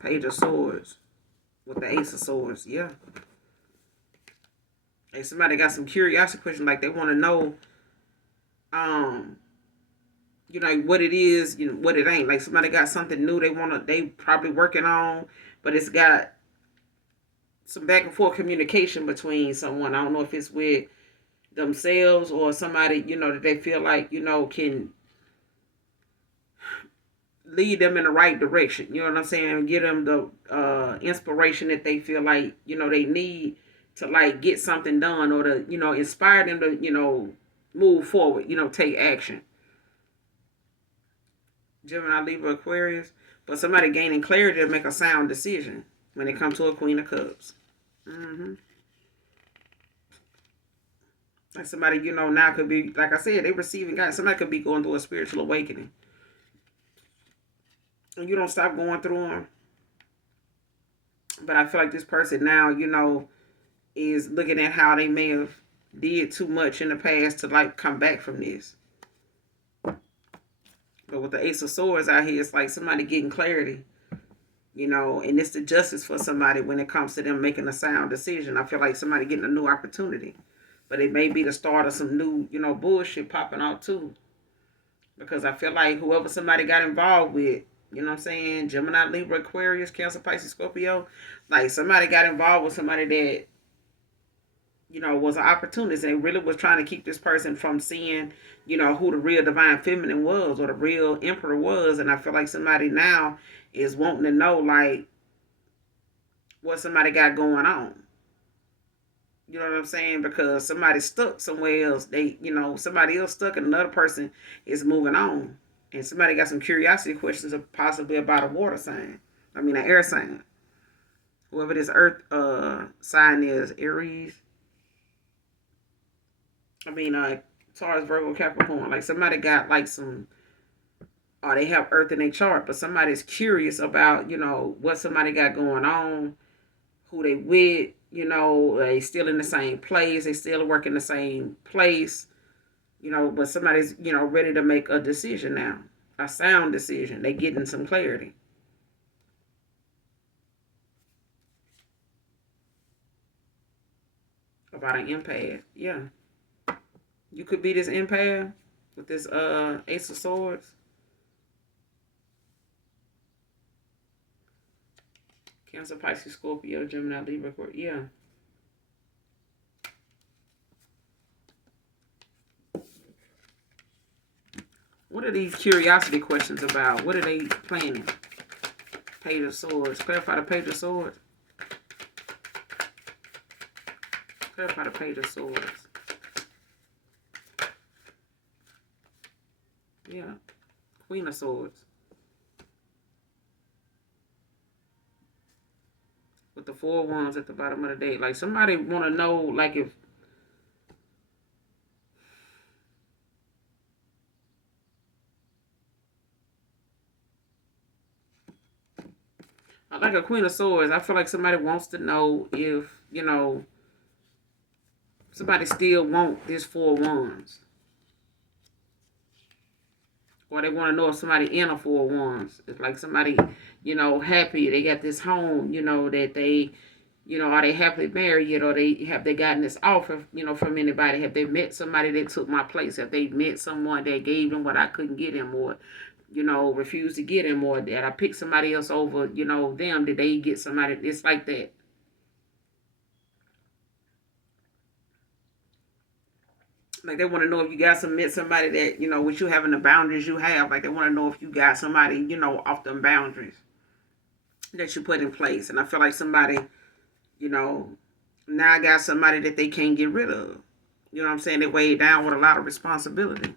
Page of swords with the ace of swords. Yeah. Hey, somebody got some curiosity question, like they want to know, um, what it is, what it ain't. Like somebody got something new they probably working on, but it's got some back and forth communication between someone. I don't know if it's with themselves or somebody, that they feel like, can lead them in the right direction. You know what I'm saying? Give them the inspiration that they feel like, they need to like get something done, or to, inspire them to, move forward, take action. Gemini, Libra, Aquarius. But somebody gaining clarity to make a sound decision when it comes to a Queen of Cups. Mm-hmm. Like somebody, now could be, like I said, they receiving God. Somebody could be going through a spiritual awakening. And you don't stop going through them. But I feel like this person now, is looking at how they may have did too much in the past to like come back from this. But with the Ace of Swords out here, it's like somebody getting clarity, and it's the justice for somebody when it comes to them making a sound decision. I feel like somebody getting a new opportunity. But it may be the start of some new, bullshit popping out too. Because I feel like whoever somebody got involved with, you know what I'm saying? Gemini, Libra, Aquarius, Cancer, Pisces, Scorpio. Like somebody got involved with somebody that, was an opportunist, and they really was trying to keep this person from seeing, who the real divine feminine was or the real emperor was. And I feel like somebody now is wanting to know, like, what somebody got going on. You know what I'm saying? Because somebody's stuck somewhere else. Somebody else stuck and another person is moving on. And somebody got some curiosity questions possibly about a water sign. I mean, an air sign. Whoever this earth sign is, Aries. I mean, Taurus, Virgo, Capricorn. Like somebody got like some, or they have earth in their chart, but somebody's curious about, what somebody got going on, who they with, they still in the same place, they still work in the same place, but somebody's, ready to make a decision now, a sound decision. They getting some clarity. About an empath, yeah. You could be this empath with this Ace of Swords. Cancer, Pisces, Scorpio, Gemini, Libra, yeah. What are these curiosity questions about? What are they planning? Page of Swords. Clarify the Page of Swords. Clarify the Page of Swords. Yeah. Queen of Swords. With the 4 wands at the bottom of the deck. Like somebody want to know, like if like a Queen of Swords, I feel like somebody wants to know if, somebody still want this 4 wands. Or they want to know if somebody in a 4 wands. It's like somebody, happy. They got this home, that they, are they happily married yet? Or have they gotten this offer, from anybody? Have they met somebody that took my place? Have they met someone that gave them what I couldn't get him? Or, refused to get him? Or that I picked somebody else over, them? Did they get somebody? It's like that. Like they want to know if you got met somebody that, with you having the boundaries you have. Like they want to know if you got somebody, off them boundaries that you put in place. And I feel like somebody, now I got somebody that they can't get rid of. You know what I'm saying? They weighed down with a lot of responsibility.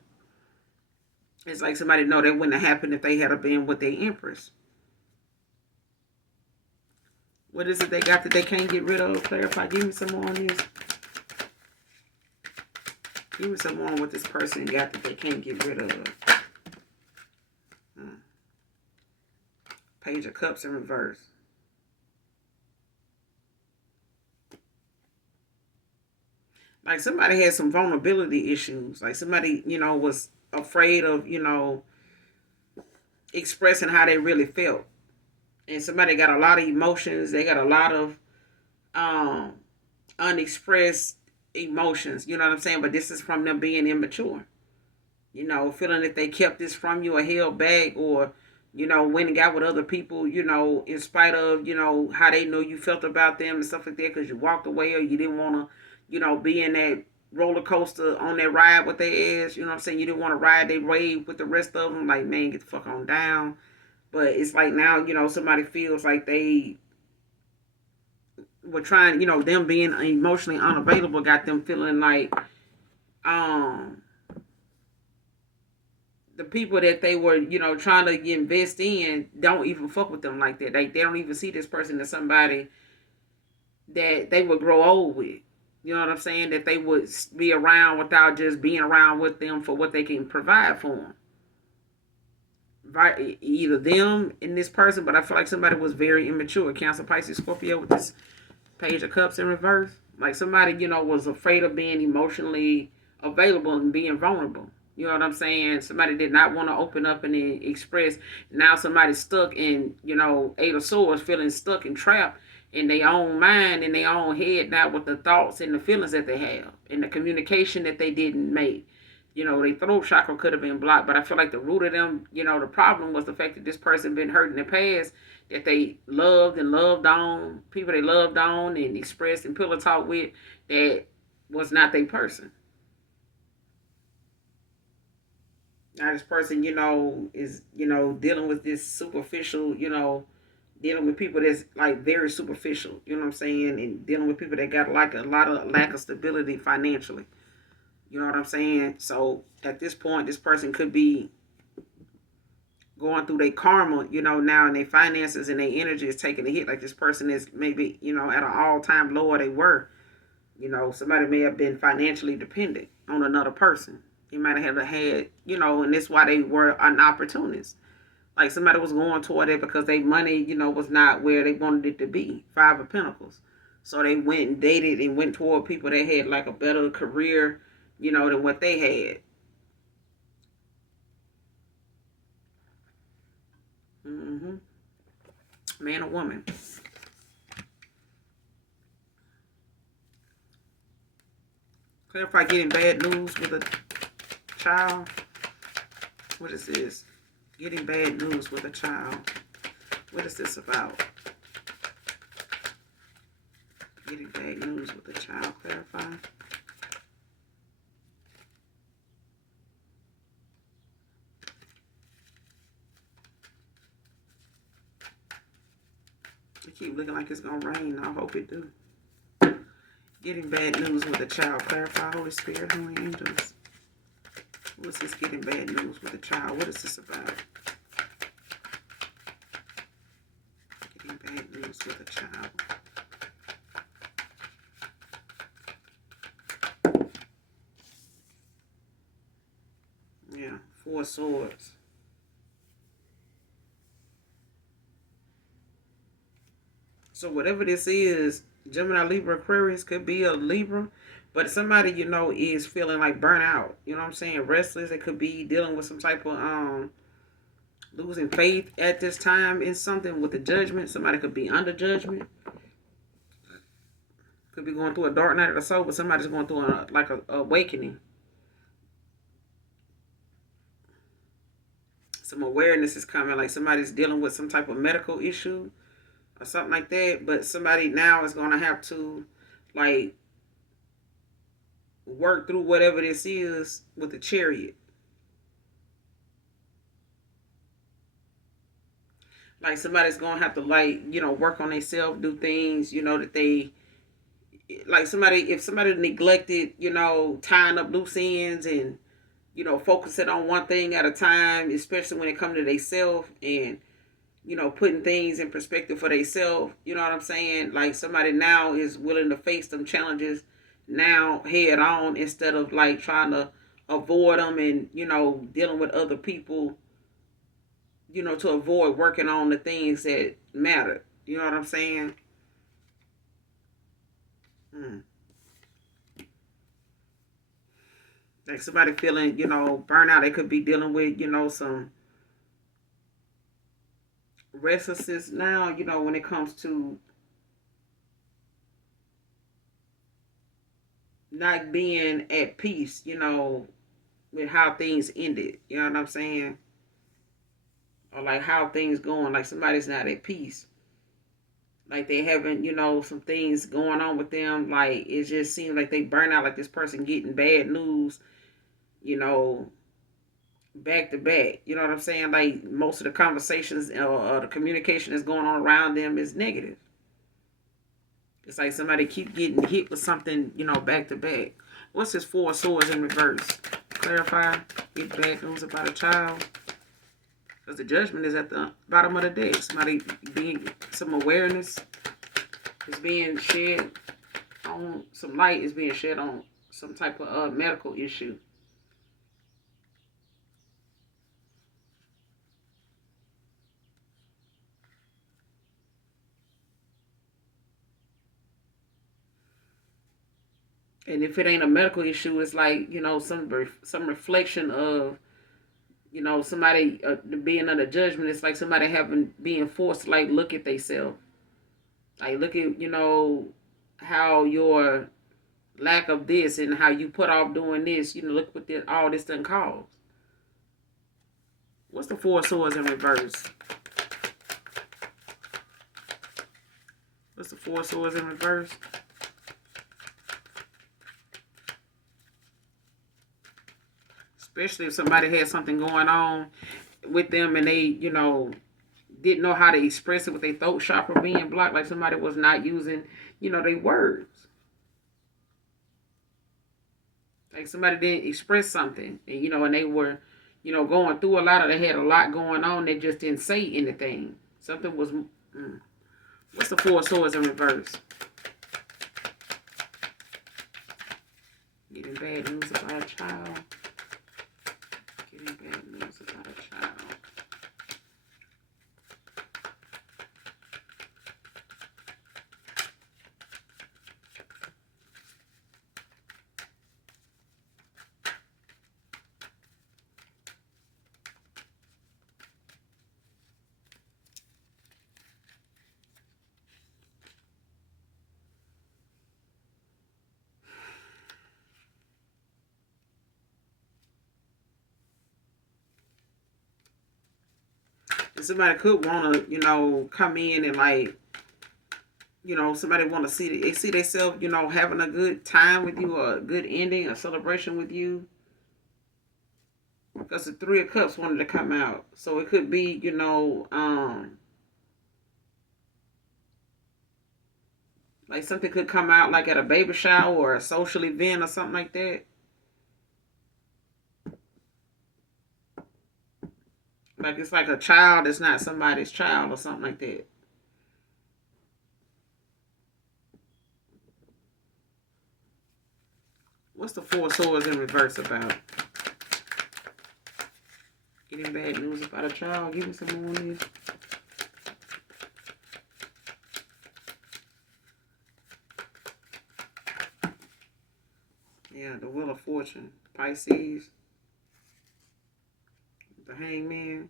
It's like somebody know that wouldn't have happened if they had been with their empress. What is it they got that they can't get rid of? Clarify. Give me some more on this. Give me some more on what this person got that they can't get rid of. Page of Cups in reverse. Like somebody had some vulnerability issues. Like somebody, was afraid of, expressing how they really felt. And somebody got a lot of emotions. They got a lot of um, unexpressed emotions. You know what I'm saying? But this is from them being immature. Feeling that they kept this from you or held back, or went and got with other people, in spite of, how they know you felt about them and stuff like that, because you walked away or you didn't want to, be in that roller coaster on that ride with their ass. You know what I'm saying? You didn't want to ride their wave with the rest of them. Like, man, get the fuck on down. But it's like now, somebody feels like they were trying, them being emotionally unavailable got them feeling like, um, the people that they were, trying to invest in don't even fuck with them like that. They don't even see this person as somebody that they would grow old with. You know what I'm saying? That they would be around without just being around with them for what they can provide for them. Right? Either them and this person, but I feel like somebody was very immature. Cancer, Pisces, Scorpio with this Page of Cups in reverse. Like somebody, was afraid of being emotionally available and being vulnerable. You know what I'm saying? Somebody did not want to open up and express. Now somebody's stuck in, Eight of Swords, feeling stuck and trapped in their own mind, in their own head, now with the thoughts and the feelings that they have and the communication that they didn't make. Their throat chakra could have been blocked, but I feel like the root of them, the problem was the fact that this person been hurt in the past, that they loved and loved on, people they loved on and expressed and pillow talk with, that was not their person. Now this person, is, dealing with this superficial, dealing with people that's like very superficial, you know what I'm saying? And dealing with people that got like a lot of lack of stability financially. You know what I'm saying? So at this point, this person could be going through their karma, now, and their finances and their energy is taking a hit. Like this person is maybe, at an all-time low where they were. Somebody may have been financially dependent on another person. They might have had, and that's why they were an opportunist. Like somebody was going toward it because their money, was not where they wanted it to be. Five of Pentacles. So they went and dated and went toward people that had like a better career, than what they had. Mm-hmm. Man or woman. Clarify getting bad news with a child. What is this? Getting bad news with a child. What is this about? Getting bad news with a child. Clarify. It keep looking like it's gonna rain. I hope it do. Getting bad news with a child. Clarify, Holy Spirit, Holy Angels. What's this getting bad news with a child? What is this about? Getting bad news with a child. Yeah, Four Swords. So whatever this is, Gemini, Libra, Aquarius, could be a Libra, but somebody is feeling like burnout. You know what I'm saying? Restless. It could be dealing with some type of losing faith at this time in something with the judgment. Somebody could be under judgment. Could be going through a dark night of the soul, but somebody's going through a awakening. Some awareness is coming. Like somebody's dealing with some type of medical issue or something like that. But somebody now is going to have to like work through whatever this is with the Chariot. Like somebody's going to have to work on themselves, do things, that they like somebody, if somebody neglected, tying up loose ends and, focusing on one thing at a time, especially when it comes to themselves and, putting things in perspective for themselves. You know what I'm saying? Like somebody now is willing to face them challenges now head on instead of like trying to avoid them and, dealing with other people, to avoid working on the things that matter. You know what I'm saying? Hmm. Like somebody feeling, burnout. They could be dealing with, some restlessness now, when it comes to not being at peace, with how things ended. You know what I'm saying? Or like how things going. Like somebody's not at peace. Like they having, some things going on with them. Like it just seems like they burn out. Like this person getting bad news, you know, back to back. You know what I'm saying? Like most of the conversations or the communication that's going on around them is negative. It's like somebody keep getting hit with something, back to back. What's this four swords in reverse? Clarify. Get bad news about a child. Because the judgment is at the bottom of the deck. Somebody being some awareness is being shed on, some light is being shed on some type of medical issue. And if it ain't a medical issue, it's like, some reflection of, somebody being under judgment. It's like somebody being forced to like look at themselves. Like look at, how your lack of this and how you put off doing this, look what all this done caused. What's the four swords in reverse? What's the four swords in reverse? Especially if somebody had something going on with them and they, didn't know how to express it with their throat chakra being blocked, like somebody was not using, their words. Like somebody didn't express something, and and they were, going through a lot of. They had a lot going on. They just didn't say anything. Something was. What's the four swords in reverse? Getting bad news about a child. Getting bad news about a child. And somebody could want to, come in and like, somebody want to see they see themselves, having a good time with you or a good ending, a celebration with you. Because the Three of Cups wanted to come out, so it could be, like something could come out like at a baby shower or a social event or something like that. Like it's like a child is not somebody's child or something like that. What's the Four Swords in reverse about? Getting bad news about a child. Give me some more on this. Yeah, the Wheel of Fortune. Pisces. The Hangman.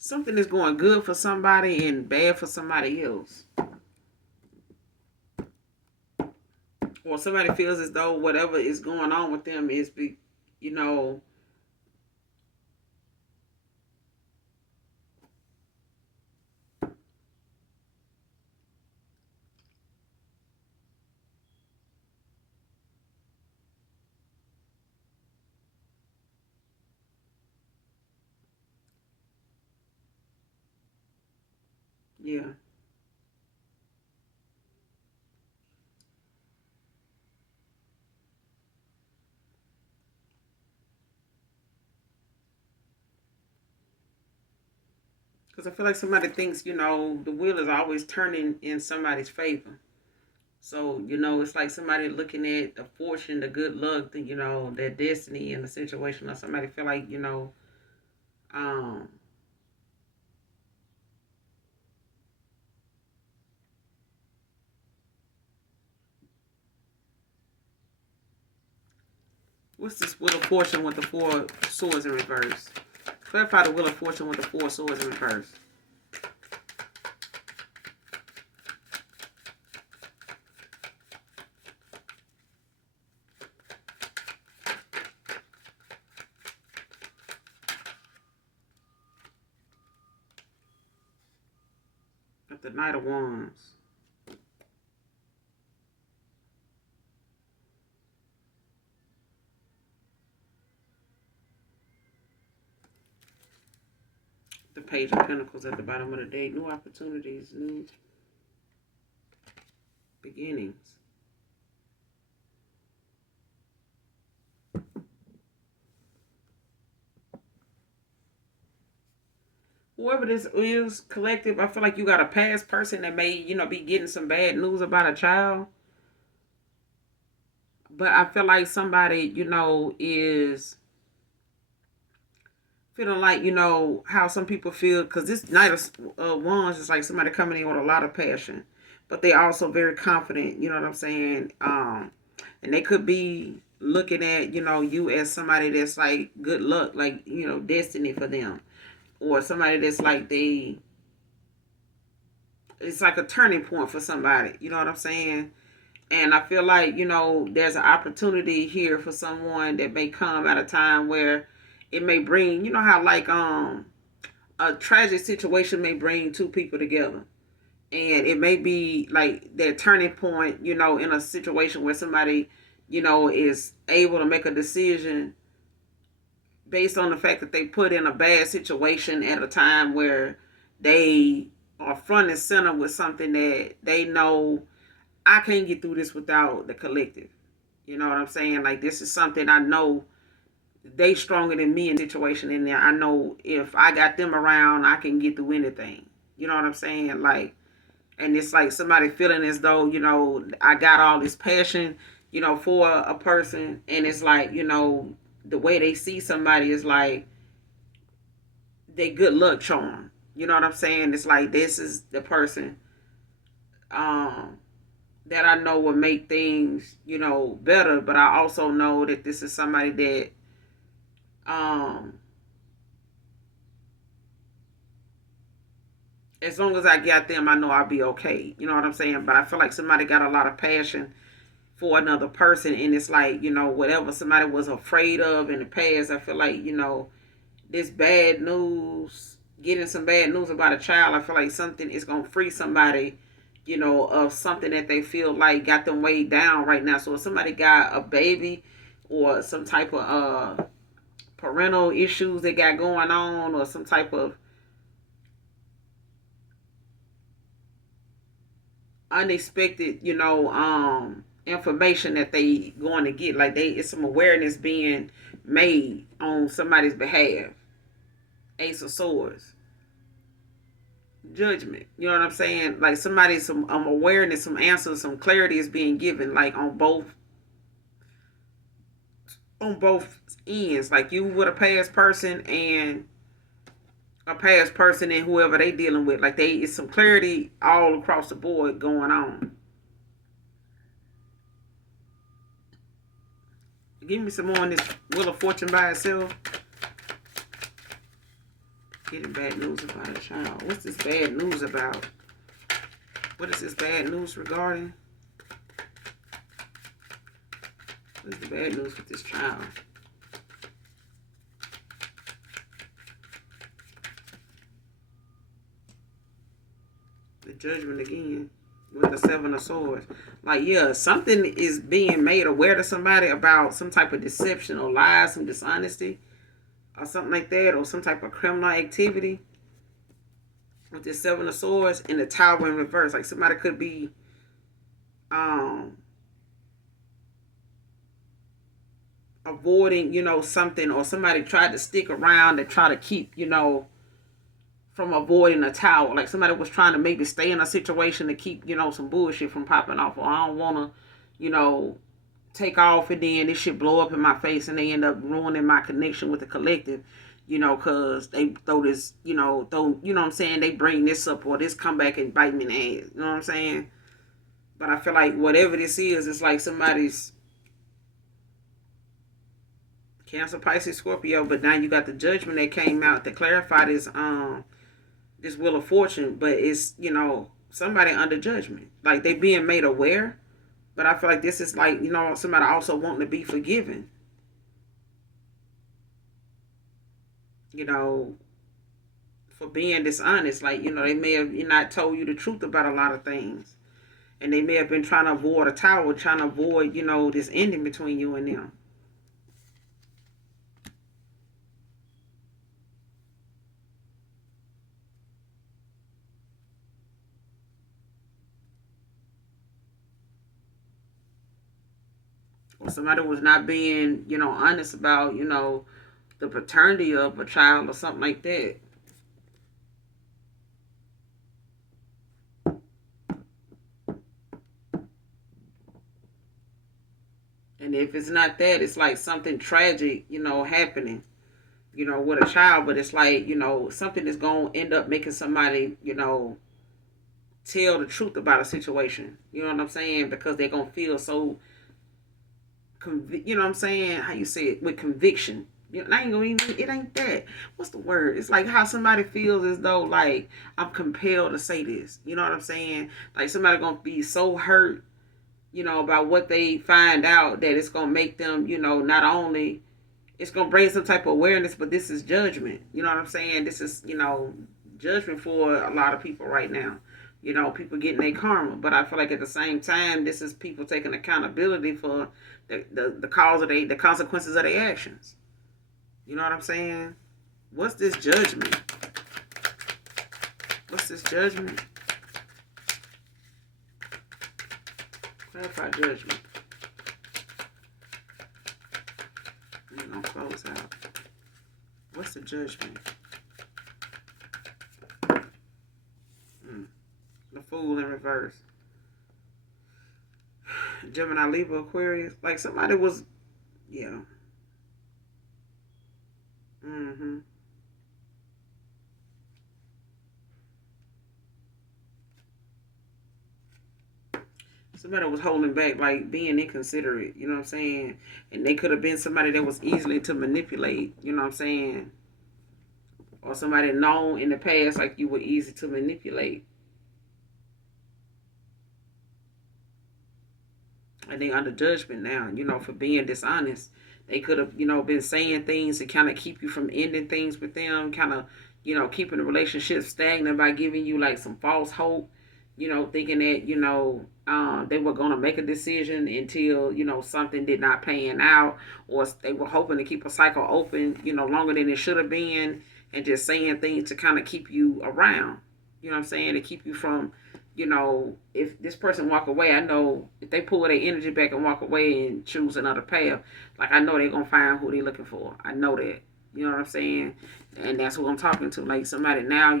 Something is going good for somebody and bad for somebody else. Or somebody feels as though whatever is going on with them is, you know, yeah. Because I feel like somebody thinks, the wheel is always turning in somebody's favor. So, it's like somebody looking at the fortune, the good luck, their destiny in the situation, or somebody feel like, um, what's this wheel of fortune with the four swords in reverse? Clarify the wheel of fortune with the four swords in reverse. With the Knight of Wands. The Page of Pentacles at the bottom of the deck. New opportunities, new beginnings. Whoever this is, collective, I feel like you got a past person that may, be getting some bad news about a child. But I feel like somebody, is feeling like, how some people feel. Because this Knight of Wands is like somebody coming in with a lot of passion. But they also very confident, you know what I'm saying? And they could be looking at, you as somebody that's like good luck, like, destiny for them. Or somebody that's like it's like a turning point for somebody, you know what I'm saying? And I feel like, there's an opportunity here for someone that may come at a time where it may bring, how like a tragic situation may bring two people together. And it may be like that turning point, in a situation where somebody, is able to make a decision based on the fact that they put in a bad situation at a time where they are front and center with something that they know I can't get through this without the collective. You know what I'm saying? Like this is something I know they stronger than me in the situation in there. I know if I got them around, I can get through anything. You know what I'm saying? Like, and it's like somebody feeling as though, I got all this passion, for a person. And it's like, the way they see somebody is like they good luck charm. You know what I'm saying? It's like this is the person um that I know will make things, better. But I also know that this is somebody that, um, as long as I got them, I know I'll be okay. You know what I'm saying? But I feel like somebody got a lot of passion for another person, and it's like, whatever somebody was afraid of in the past. I feel like, this bad news, getting some bad news about a child. I feel like something is gonna free somebody, of something that they feel like got them weighed down right now. So if somebody got a baby or some type of parental issues they got going on, or some type of unexpected, information that they going to get, like it's some awareness being made on somebody's behalf. Ace of Swords. Judgment. You know what I'm saying? Like somebody, some awareness, some answers, some clarity is being given, like on both ends. Like you with a past person and a past person and whoever they dealing with. Like it's some clarity all across the board going on. Give me some more on this Wheel of Fortune by itself. Getting bad news about a child. What's this bad news about? What is this bad news regarding? What is the bad news with this child? The Judgment again with the Seven of Swords. Like, yeah, something is being made aware to somebody about some type of deception or lies, some dishonesty or something like that, or some type of criminal activity with this Seven of Swords and the Tower in reverse. Like somebody could be um avoiding, something, or somebody tried to stick around and try to keep, from avoiding a tower. Like somebody was trying to maybe stay in a situation to keep, some bullshit from popping off. Or I don't want to, take off and then this shit blow up in my face and they end up ruining my connection with the collective, cause they throw this, you know what I'm saying? They bring this up or this come back and bite me in the ass. You know what I'm saying? But I feel like whatever this is, it's like somebody's Cancer, Pisces, Scorpio, but now you got the judgment that came out to clarify this wheel of fortune, but it's somebody under judgment, like they being made aware. But I feel like this is like somebody also wanting to be forgiven, for being dishonest. Like they may have not told you the truth about a lot of things, and they may have been trying to avoid a tower, trying to avoid this ending between you and them. Or somebody was not being, honest about, the paternity of a child or something like that. And if it's not that, it's like something tragic, happening, with a child. But it's like, something is going to end up making somebody, tell the truth about a situation. You know what I'm saying? Because they're going to feel so you know what I'm saying? How you say it with conviction. I ain't gonna even, it ain't that. What's the word? It's like how somebody feels as though like I'm compelled to say this. You know what I'm saying? Like somebody gonna be so hurt, about what they find out that it's gonna make them, not only it's gonna bring some type of awareness, but this is judgment. You know what I'm saying? This is, judgment for a lot of people right now. People getting their karma. But I feel like at the same time, this is people taking accountability for the cause of the consequences of their actions. You know what I'm saying? What's this judgment? What's this judgment? Clarify judgment. We're gonna close out. What's the judgment? The Fool in reverse. Gemini, Libra, Aquarius. Like somebody was, yeah. Mm-hmm. Somebody was holding back, like being inconsiderate, you know what I'm saying? And they could have been somebody that was easily to manipulate, you know what I'm saying? Or somebody known in the past like you were easy to manipulate. And they under judgment now, for being dishonest. They could have, been saying things to kind of keep you from ending things with them, kind of, keeping the relationship stagnant by giving you like some false hope, thinking that, they were going to make a decision until, something did not pan out, or they were hoping to keep a cycle open, longer than it should have been, and just saying things to kind of keep you around, you know what I'm saying, to keep you from, if this person walk away, I know if they pull their energy back and walk away and choose another path, like I know they're going to find who they're looking for. I know that. You know what I'm saying? And that's who I'm talking to. Like somebody now,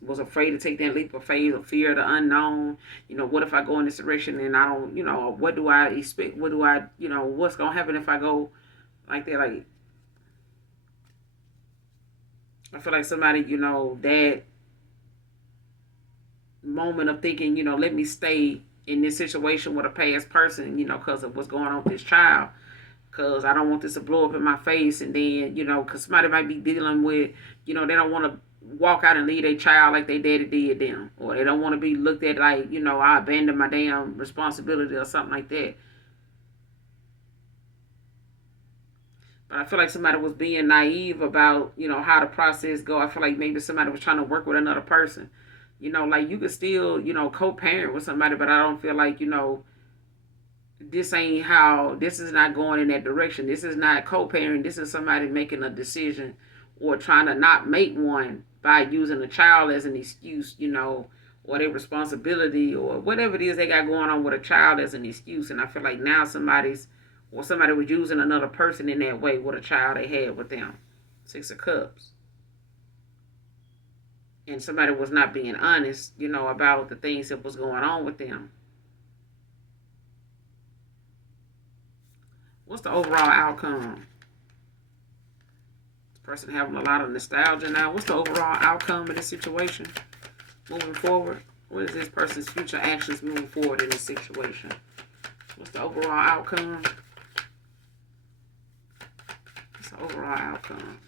was afraid to take that leap of faith or fear of the unknown. What if I go in this direction and I don't, what do I expect? What do I, what's going to happen if I go like that? Like, I feel like somebody, that moment of thinking, let me stay in this situation with a past person, because of what's going on with this child. Because I don't want this to blow up in my face. And then, because somebody might be dealing with, they don't want to walk out and leave their child like their daddy did them. Or they don't want to be looked at like, I abandoned my damn responsibility or something like that. But I feel like somebody was being naive about, how the process go. I feel like maybe somebody was trying to work with another person. Like you could still, co-parent with somebody, but I don't feel like, this ain't how, this is not going in that direction. This is not co-parenting. This is somebody making a decision or trying to not make one by using a child as an excuse, or their responsibility or whatever it is they got going on with a child as an excuse. And I feel like now somebody was using another person in that way with a child they had with them. 6 of Cups. and somebody was not being honest, about the things that was going on with them. What's the overall outcome? This person having a lot of nostalgia now. What's the overall outcome of this situation moving forward? What is this person's future actions moving forward in this situation? What's the overall outcome? What's the overall outcome?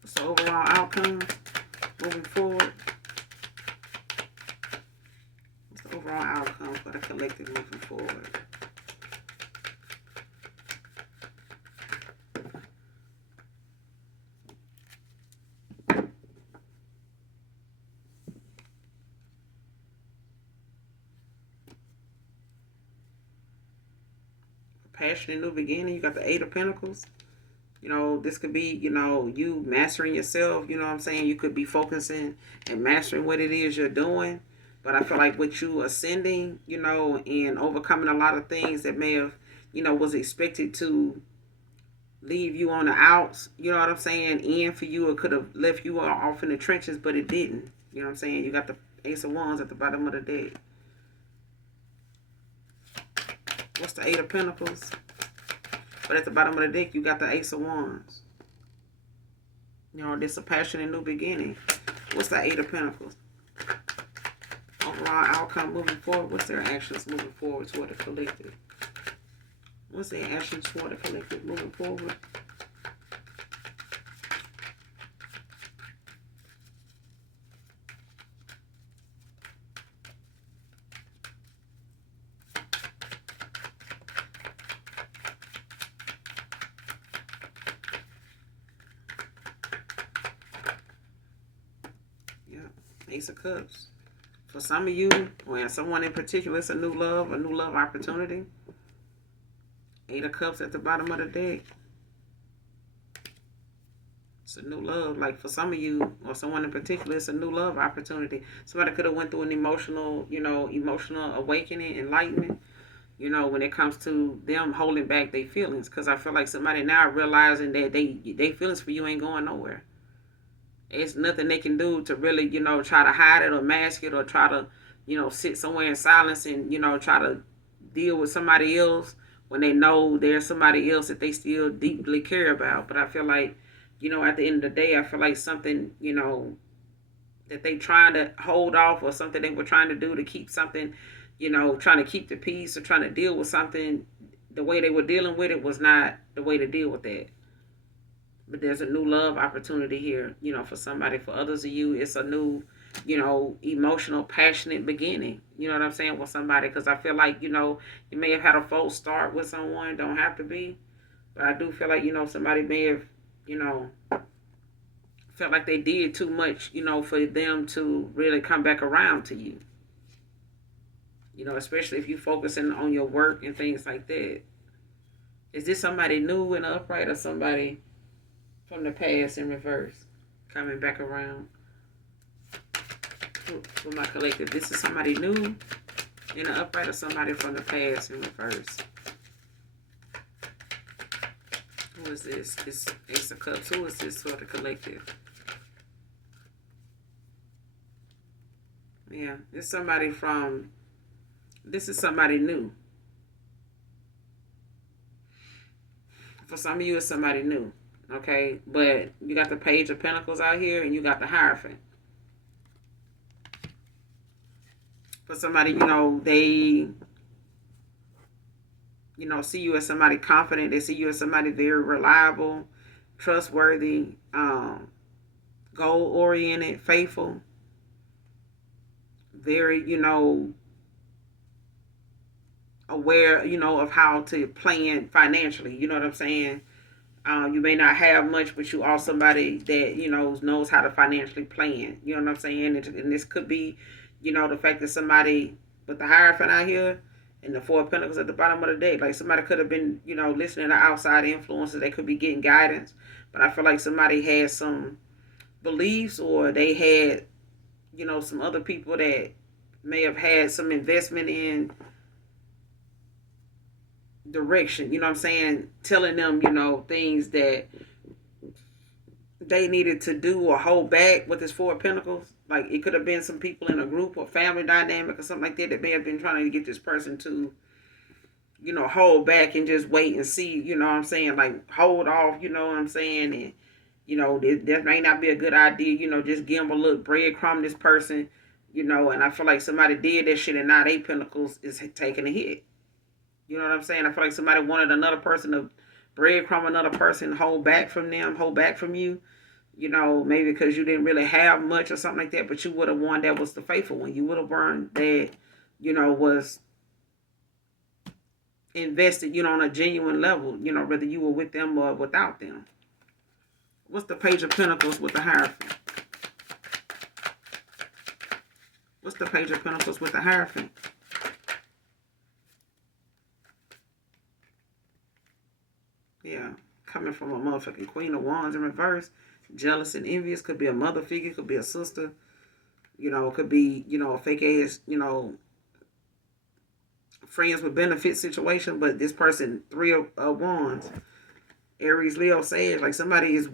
What's the overall outcome moving forward? What's the overall outcome for the collective moving forward? Passionate new beginning. You got the Eight of Pentacles. This could be, you mastering yourself. You know what I'm saying? You could be focusing and mastering what it is you're doing. But I feel like with you ascending, and overcoming a lot of things that may have, was expected to leave you on the outs, you know what I'm saying? And for you, it could have left you off in the trenches, but it didn't. You know what I'm saying? You got the Ace of Wands at the bottom of the deck. What's the Eight of Pentacles? But at the bottom of the deck, you got the Ace of Wands. This is a passionate new beginning. What's the Eight of Pentacles? Overall outcome moving forward. What's their actions moving forward toward the collective? What's their actions toward the collective moving forward? Ace of Cups. For some of you, or someone in particular, it's a new love opportunity. Eight of Cups at the bottom of the deck. It's a new love. Like for some of you, or someone in particular, it's a new love opportunity. Somebody could have went through an emotional awakening, enlightenment, when it comes to them holding back their feelings. Because I feel like somebody now realizing that they feelings for you ain't going nowhere. It's nothing they can do to really, try to hide it or mask it or try to, sit somewhere in silence and, try to deal with somebody else when they know there's somebody else that they still deeply care about. But I feel like, at the end of the day, I feel like something, that they trying to hold off or something they were trying to do to keep something, trying to keep the peace or trying to deal with something, the way they were dealing with it was not the way to deal with that. But there's a new love opportunity here, for somebody. For others of you, it's a new, emotional, passionate beginning. You know what I'm saying? With somebody. Because I feel like, you may have had a false start with someone. Don't have to be. But I do feel like, somebody may have, felt like they did too much, for them to really come back around to you. Especially if you're focusing on your work and things like that. Is this somebody new in the upright or somebody from the past in reverse coming back around? For my collective, this is somebody new in the upright or somebody from the past in reverse? Who is this? This Ace of Cups. Who is this for the collective? Yeah, this is somebody new. For some of you, it's somebody new. Okay, but you got the Page of Pentacles out here and you got the Hierophant. For somebody, they, see you as somebody confident. They see you as somebody very reliable, trustworthy, goal-oriented, faithful. Very, aware, of how to plan financially. You know what I'm saying? You may not have much, but you are somebody that, knows how to financially plan. You know what I'm saying? And this could be, the fact that somebody with the Hierophant out here and the Four of Pentacles at the bottom of the deck, like somebody could have been, listening to outside influences. They could be getting guidance. But I feel like somebody had some beliefs, or they had, some other people that may have had some investment in direction, you know what I'm saying? Telling them, things that they needed to do or hold back with this Four of Pentacles. Like it could have been some people in a group or family dynamic or something like that that may have been trying to get this person to, hold back and just wait and see, you know what I'm saying? Like hold off, you know what I'm saying? And, that may not be a good idea, just give them a little breadcrumb this person, and I feel like somebody did that shit and now they Pentacles is taking a hit. You know what I'm saying? I feel like somebody wanted another person to breadcrumb another person, hold back from them, hold back from you. Maybe because you didn't really have much or something like that, but you would have one that was the faithful one. You would have one that, was invested, on a genuine level, whether you were with them or without them. What's the Page of Pentacles with the Hierophant? What's the Page of Pentacles with the Hierophant? Yeah, coming from a motherfucking Queen of Wands in reverse. Jealous and envious. Could be a mother figure. Could be a sister. Could be, a fake ass, friends with benefit situation. But this person, Three of Wands. Aries, Leo, Sage. Like somebody is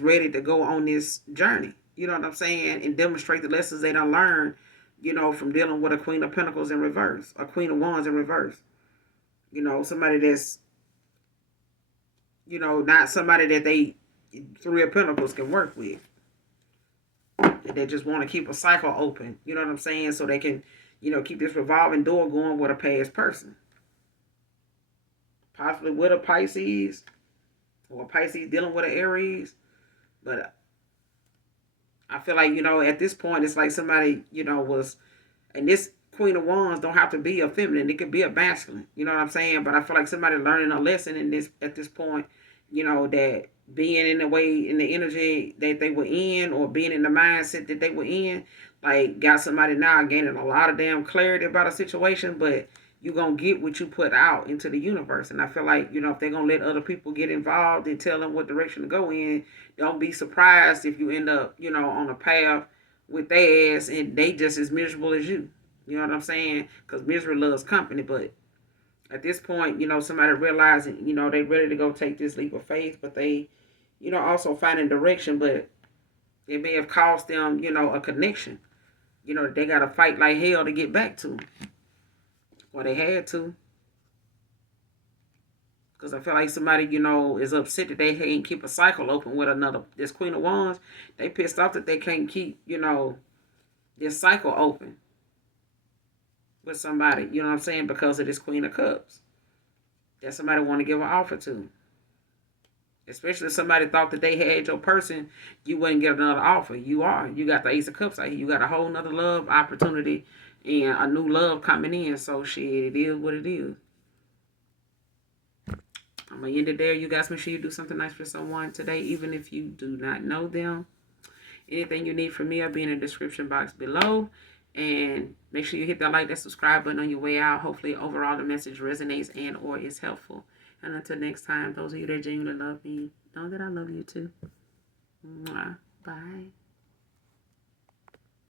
ready to go on this journey. You know what I'm saying? And demonstrate the lessons they done learned, from dealing with a Queen of Pentacles in reverse. A Queen of Wands in reverse. Somebody that's, not somebody that they Three of Pentacles can work with. They just want to keep a cycle open. You know what I'm saying? So they can, keep this revolving door going with a past person. Possibly with a Pisces. Or a Pisces dealing with an Aries. But I feel like, at this point, it's like somebody, was... And this Queen of Wands don't have to be a feminine. It could be a masculine. You know what I'm saying? But I feel like somebody learning a lesson in this at this point, that being in the way, in the energy that they were in, or being in the mindset that they were in, like got somebody now gaining a lot of damn clarity about a situation, but you're going to get what you put out into the universe. And I feel like, if they're going to let other people get involved and tell them what direction to go in, don't be surprised if you end up, on a path with their ass and they just as miserable as you. You know what I'm saying? Because misery loves company. But at this point, somebody realizing, they ready to go take this leap of faith, but they, also finding direction, but it may have cost them, a connection. They got to fight like hell to get back to them. Or they had to. Because I feel like somebody, is upset that they can't keep a cycle open with another. This Queen of Wands, they pissed off that they can't keep, this cycle open with somebody. You know what I'm saying? Because of this Queen of Cups. That somebody want to give an offer to. Especially if somebody thought that they had your person, you wouldn't get another offer. You are. You got the Ace of Cups out here. You got a whole nother love opportunity and a new love coming in. So shit, it is what it is. I'm going to end it there. You guys make sure you do something nice for someone today, even if you do not know them. Anything you need from me, I'll be in the description box below. And make sure you hit that like, that subscribe button on your way out. Hopefully, overall, the message resonates and or is helpful. And until next time, those of you that genuinely love me, know that I love you too. Mwah. Bye.